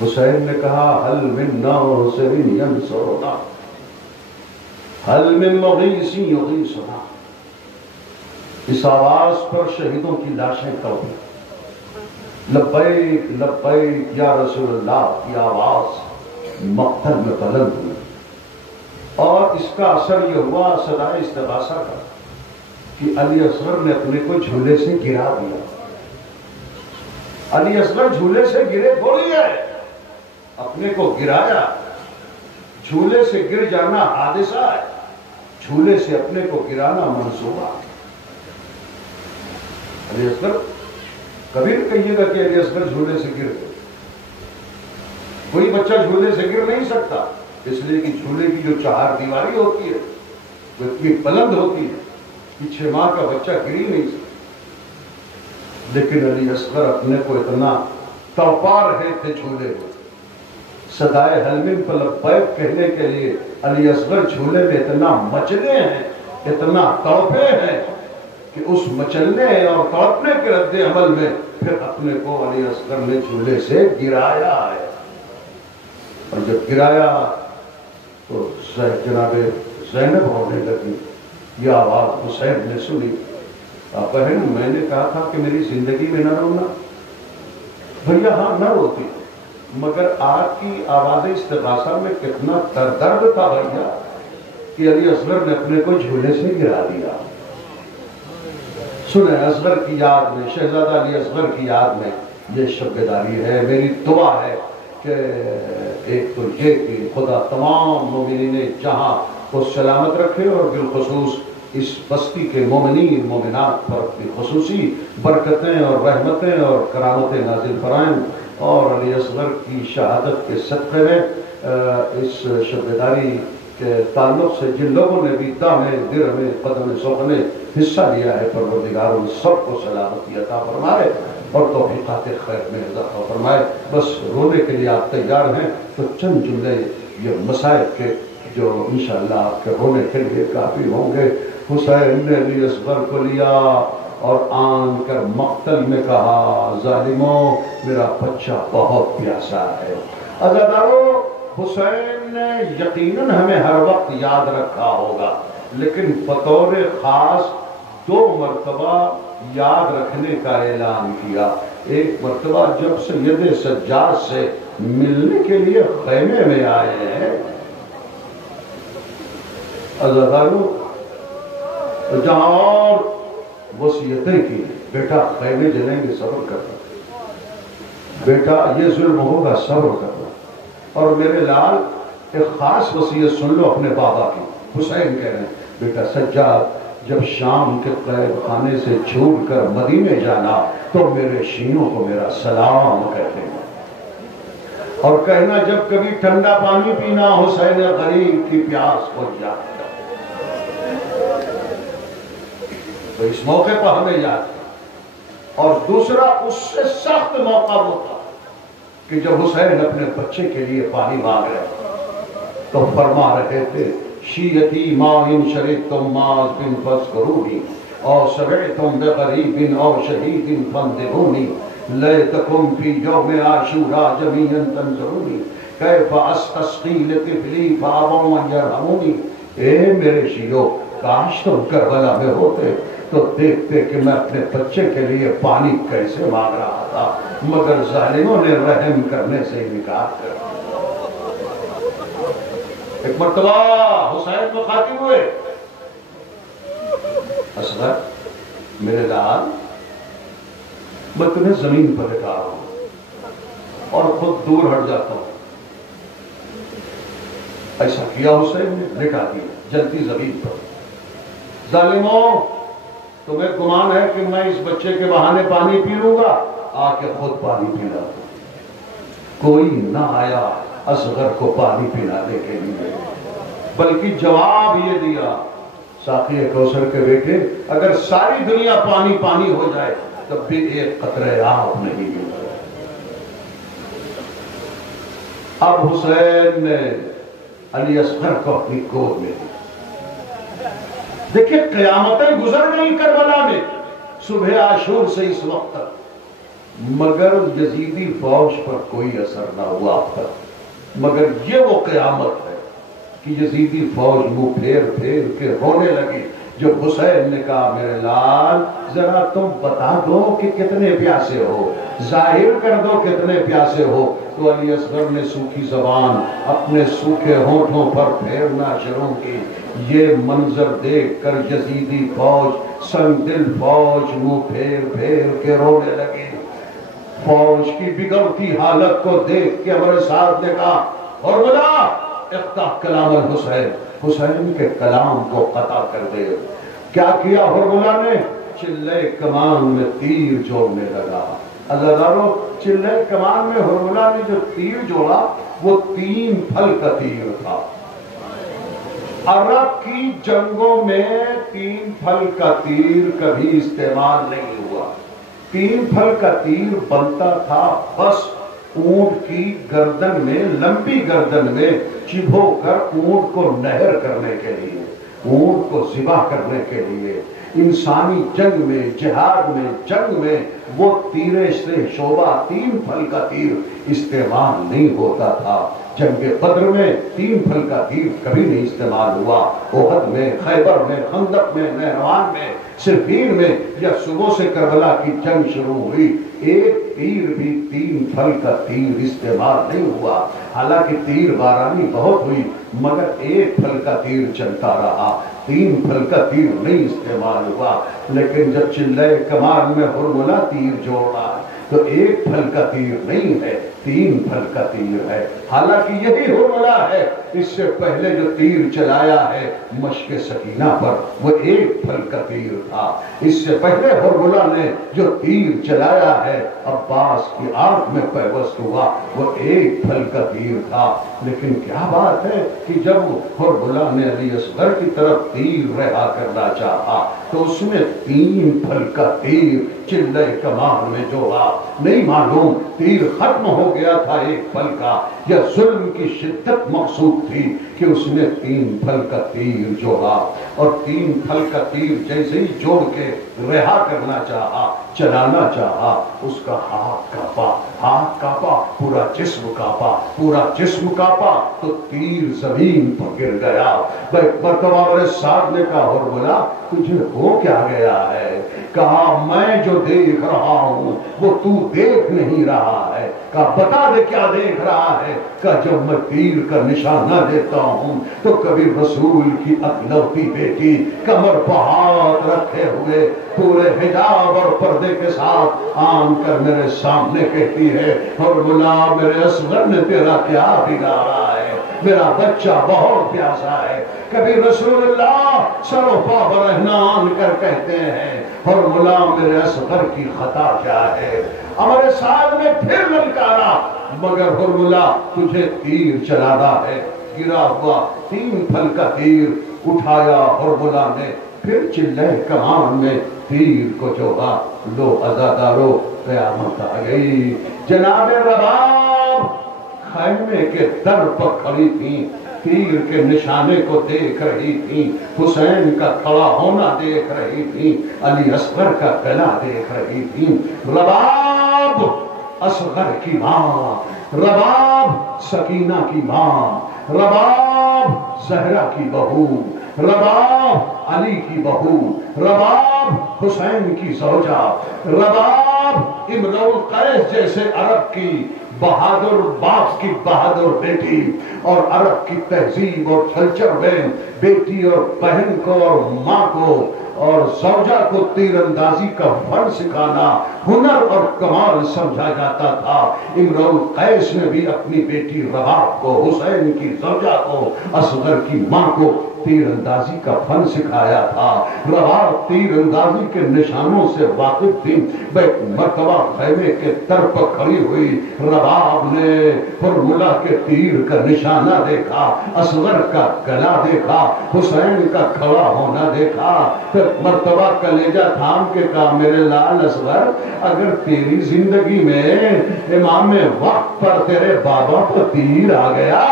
حسین نے کہا حل من ناصر ینصرنا، حل من مغیث یغیثنا. اس آواز پر شہیدوں کی لاشیں توڑی. لبیک لبیک یا رسول اللہ کی آواز مقتل میں بلند ہوئی، اور اس کا اثر یہ ہوا صدائے استغاثہ کا کہ علی اصغر نے اپنے کو جھولے سے گرا دیا. علی اصغر جھولے سے گرے تھوڑی ہے، اپنے کو گرایا. جھولے سے گر جانا حادثہ ہے، جھولے سے اپنے کو گرانا منصوبہ. علی اصغر کبھی نہیں کہیے گا کہ علی اصغر جھولے سے گر گئے. کوئی بچہ جھولے سے گر نہیں سکتا، اس لیے کہ جھولے کی جو 4 دیواری ہوتی ہے وہ اتنی بلند ہوتی ہے کہ 6 ماہ کا بچہ گر ہی نہیں سکتا. لیکن علی اصغر اپنے کو اتنا تڑپا رہے تھے جھولے میں، صدائے حلمن پر لبیک کہنے کے لیے علی اصغر جھولے میں اتنا مچلے ہیں، اتنا تڑپے ہیں کہ اس مچلنے اور تڑپنے کے رد عمل میں پھر اپنے کو علی اصغر نے جھولے سے گرایا ہے۔ اور جب گرایا تو جناب زینب رونے لگی، یہ آواز حسین نے سنی، بہن میں نے کہا تھا کہ میری زندگی میں نہ رونا، بھیا ہاں نہ روتی، مگر آپ کی آواز استغاثہ میں کتنا درد تھا بھیا کہ علی اصغر نے اپنے کو جھولے سے گرا دیا۔ سنیں اصغر کی یاد میں، شہزادہ علی اصغر کی یاد میں یہ شب بیداری ہے۔ میری دعا ہے کہ ایک تو یہ کہ خدا تمام مومنین جہاں کو سلامت رکھے، اور بالخصوص اس بستی کے مومنین مومنات پر اپنی خصوصی برکتیں اور رحمتیں اور کرامتیں نازل فرمائیں، اور علی اصغر کی شہادت کے صدقے میں اس شب بیداری کے تعلق سے جن لوگوں نے بھی دامے درہمے قدم سخن حصہ لیا ہے، پروردگار ان سب کو سلامتی عطا فرمائے اور توفیقات خیر میں اضافہ فرمائے۔ بس رونے کے لیے آپ تیار ہیں تو چند جملے یہ مسائل کے جو انشاءاللہ آپ کے رونے کے لیے کافی ہوں گے۔ حسین نے علی اصغر کو لیا اور آن کر مقتل میں کہا، ظالموں میرا بچہ بہت پیاسا ہے۔ عزادارو، حسین نے یقیناً ہمیں ہر وقت یاد رکھا ہوگا، لیکن بطور خاص 2 مرتبہ یاد رکھنے کا اعلان کیا۔ ایک مرتبہ جب سید سجاد سے ملنے کے لیے خیمے میں آئے ہیں، عزادارو جہاں اور وصیتیں کی، بیٹا خیمے جلیں گے صبر کرنا، بیٹا یہ ظلم ہوگا صبر کرنا، اور میرے لال ایک خاص وصیت سن لو اپنے بابا کی۔ حسین کہہ رہے ہیں بیٹا سجاد جب شام کے قید خانے سے چھوٹ کر مدینے جانا تو میرے شینوں کو میرا سلام کہتے ہیں، اور کہنا جب کبھی ٹھنڈا پانی پینا حسین غریب کی پیاس بجھ جاتی ہے۔ تو اس موقع پر ہمیں یاد ہے۔ اور دوسرا اس سے سخت موقع وہ تھا کہ جب حسین اپنے بچے کے لیے پانی مانگ رہے تو فرما رہے تھے، شیعتی ما ان شرعتم ماذ بن فاذکرونی او سمعتم بغریب او شہید فانذرونی لیتکم فی یوم عاشوراء جمیعا تنظرونی کیف استسقی لطفلی فابوا ان یرحمونی۔ اے میرے شیعو، کاش تم کربلا میں ہوتے تو دیکھتے کہ میں اپنے بچے کے لیے پانی کیسے مانگ رہا تھا، مگر ظالموں نے رحم کرنے سے انکار کر دیا۔ ایک مرتبہ حسین مخاطب ہوئے، اصغر میرے لال میں تمہیں زمین پر لٹا رہا ہوں اور خود دور ہٹ جاتا ہوں۔ ایسا کیا حسین نے، لٹا دیا جلتی زمین پر۔ ظالموں، تمہیں گمان ہے کہ میں اس بچے کے بہانے پانی پی لوں گا؟ آ کے خود پانی پیلا۔ کوئی نہ آیا اصغر کو پانی پلانے کے لیے، بلکہ جواب یہ دیا، ساقی کوثر کے بیٹے اگر ساری دنیا پانی پانی ہو جائے تب بھی ایک قطرہ آب نہیں ملے۔ اب حسین نے علی اصغر کو اپنی گود میں دی۔ دیکھیں قیامتیں گزر گئی کربلا میں صبح عاشور سے اس وقت تک، مگر یزیدی فوج پر کوئی اثر نہ ہوا اب تک۔ مگر یہ وہ قیامت ہے کہ یزیدی فوج منہ پھیر پھیر کے رونے لگی جب حسین نے کہا، میرے لال ذرا تم بتا دو کہ کتنے پیاسے ہو، ظاہر کر دو کتنے پیاسے ہو۔ تو علی اصغر نے سوکھی زبان اپنے سوکھے ہونٹوں پر پھیرنا شروع کی۔ یہ منظر دیکھ کر یزیدی فوج، سنگ دل فوج منہ پھیر پھیر کے رونے لگی۔ فوج کی بگڑتی حالت کو دیکھ کے ہمارے ساتھ نے کہا، حرملہ اقطع کلام الحسین، حسین کے کلام کو قطع کر دے۔ کیا کیا حرملہ نے؟ چلے کمان میں تیر جوڑنے لگا۔ عزادارو، چلے کمان میں حرملہ نے جو تیر جوڑا وہ 3 پھل کا تیر تھا۔ عرب کی جنگوں میں 3 پھل کا تیر کبھی استعمال نہیں ہوا۔ 3 پھل کا تیر بنتا تھا بس اونٹ کی گردن میں، لمبی گردن میں چبھو کر اونٹ کو نہر کرنے کے لیے، اونٹ کو ذبح کرنے کے لیے۔ انسانی جنگ میں، جہاد میں، جنگ میں وہ تیرے سے شعبہ 3 پھل کا تیر استعمال نہیں ہوتا تھا۔ جنگ بدر میں 3 پھل کا تیر کبھی نہیں استعمال ہوا۔ احد میں، خیبر میں، خندق میں، نہروان میں، صفین میں، یا صبح سے کربلا کی جنگ شروع ہوئی، ایک تیر بھی 3 پھل کا تیر استعمال نہیں ہوا۔ حالانکہ تیر بارانی بہت ہوئی مگر 1 پھل کا تیر چلتا رہا، 3 پھل کا تیر نہیں استعمال ہوا۔ لیکن جب چلے کمان میں ہرملا تیر جوڑا تو 1 پھل کا تیر نہیں ہے، 3 پھل کا تیر ہے۔ حالانکہ یہی ہرملا ہے، اس سے پہلے جو تیر چلایا ہے مشق سکینہ پر وہ 1 پھل کا تیر تھا۔ اس سے پہلے ہرملا نے جو تیر چلایا ہے عباس کی آنکھ میں پیوست ہوا وہ 1 پھل کا تیر تھا۔ لیکن کیا بات ہے کہ جب ہرملا نے علی اصغر کی طرف تیر رہا کرنا چاہا تو اس میں 3 پھل کا تیر چلے کمان میں جوڑا۔ نہیں معلوم تیر ختم ہو گیا تھا 1 پھل کا یا ظلم کی شدت مقصود تھی کہ اس نے 3 پھل کا تیر جوڑا۔ اور 3 پھل کا تیر جیسے ہی جوڑ کے رہا کرنا چاہا، چلانا چاہا، اس کا ہاتھ کانپا، پورا جسم کانپا، پورا جسم کانپا تو تیر زمین پر گر گیا۔ مرتبہ میرے ساتھ نے کہا ہرملا تجھے ہو کیا گیا ہے؟ کہا میں جو دیکھ رہا ہوں وہ تو دیکھ نہیں رہا ہے۔ کہا بتا دے کیا دیکھ رہا ہے؟ کہا جب میں تیر کا نشانہ دیتا ہوں تو کبھی رسول کی اکلوتی بیٹی کمر پہ ہاتھ رکھے ہوئے پورے حجاب اور پردے کے ساتھ آن کر میرے سامنے کہتی ہے ہرملا میرے اصغر نے تیرا کیا بگاڑا ہے، میرا بچہ بہت پیاسا ہے۔ کبھی رسول اللہ سرو پا برہنان کر کہتے ہیں ہرملا میرے اصغر کی خطا کیا ہے؟ ہمارے ساتھ میں پھر للکارا مگر ہرملا تجھے تیر چلانا ہے۔ گرا ہوا 3 پھل کا تیر اٹھایا ہرملا نے، پھر چلے کمان میں تیر کو جوڑا۔ لو عزادارو قیامت آ گئی۔ جناب رباب خیمے کے در پر کھڑی تھیں، تیر کے نشانے کو دیکھ رہی تھی، حسین کا کھڑا ہونا دیکھ رہی تھی، علی اصغر کا گلا دیکھ رہی تھی۔ رباب اصغر کی ماں، رباب سکینہ کی ماں، رباب زہرا کی بہو، رباب علی کی بہو، رباب حسین کی زوجہ، رباب امرؤ القیس جیسے عرب کی بہادر باپ کی بہادر بیٹی اور عرب کی تہذیب اور کلچر میں بیٹی اور بہن کو اور ماں کو اور زوجہ کو تیر اندازی کا فن سکھانا ہنر اور کمال سمجھا جاتا تھا۔ امرؤ القیس نے بھی اپنی بیٹی رباب کو، حسین کی زوجہ کو، اصغر کی ماں کو تیر اندازی کا فن سکھایا تھا۔ رباب تیر اندازی کے نشانوں سے واقف تھی۔ مرتبہ خیمے کے در پر کھڑی ہوئی رباب نے ہرملا کے تیر کا نشانہ دیکھا، اصغر کا گلا دیکھا، حسین کا کھڑا ہونا دیکھا، پھر مرتبہ کلیجہ تھام کے کہا میرے لال اصغر اگر تیری زندگی میں امام وقت پر تیرے بابا پر تیر آ گیا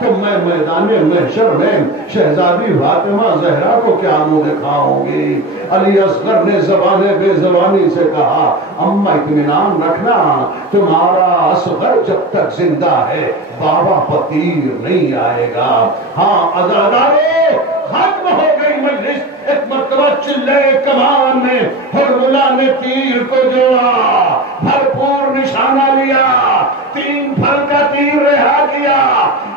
تو میں میدان محشر میں شہزادی فاطمہ زہرا کو کیا منہ دکھاؤں گی؟ علی اصغر نے زبان بے زبانی سے کہا اماں اطمینان رکھنا، تمہارا اصغر جب تک زندہ ہے بابا پر تیر نہیں آئے گا۔ ہاں عزادارے ختم ہو گئی مجلس۔ ایک مرتبہ چلے کمان میں ہرملا نے تیر کو جوڑا، بھرپور نشانہ لیا، 3 پھل کا تیر رہا کیا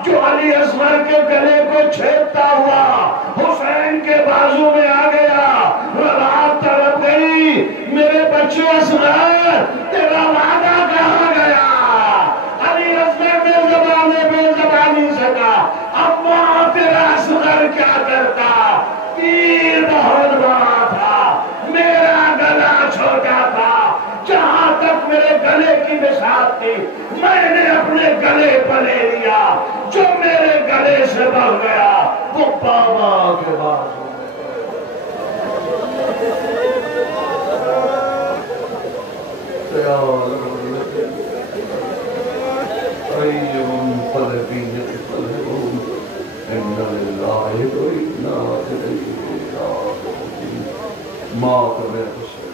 جو علی اصغر کے گلے کو چھیدتا ہوا حسین کے بازو میں آ گیا۔ رباب تڑپ گئی میرے بچے اصغر تیرا وعدہ کہاں گیا؟ علی اصغر نے زبان بے زبانی سے کہا اماں تیرا اصغر کیا کرتا؟ تیر بہت بڑا تھا، میرا گلا چھوٹا تھا، جہاں تک میرے گلے کی نشان تھی میں نے اپنے گلے پر لے لیا، جو میرے گلے سے بڑھ گیا وہ بابا کے بازو میں۔ ويا أي منقلبين ينقلبون إن لله وإنا إليه راجعون ما كان يخسر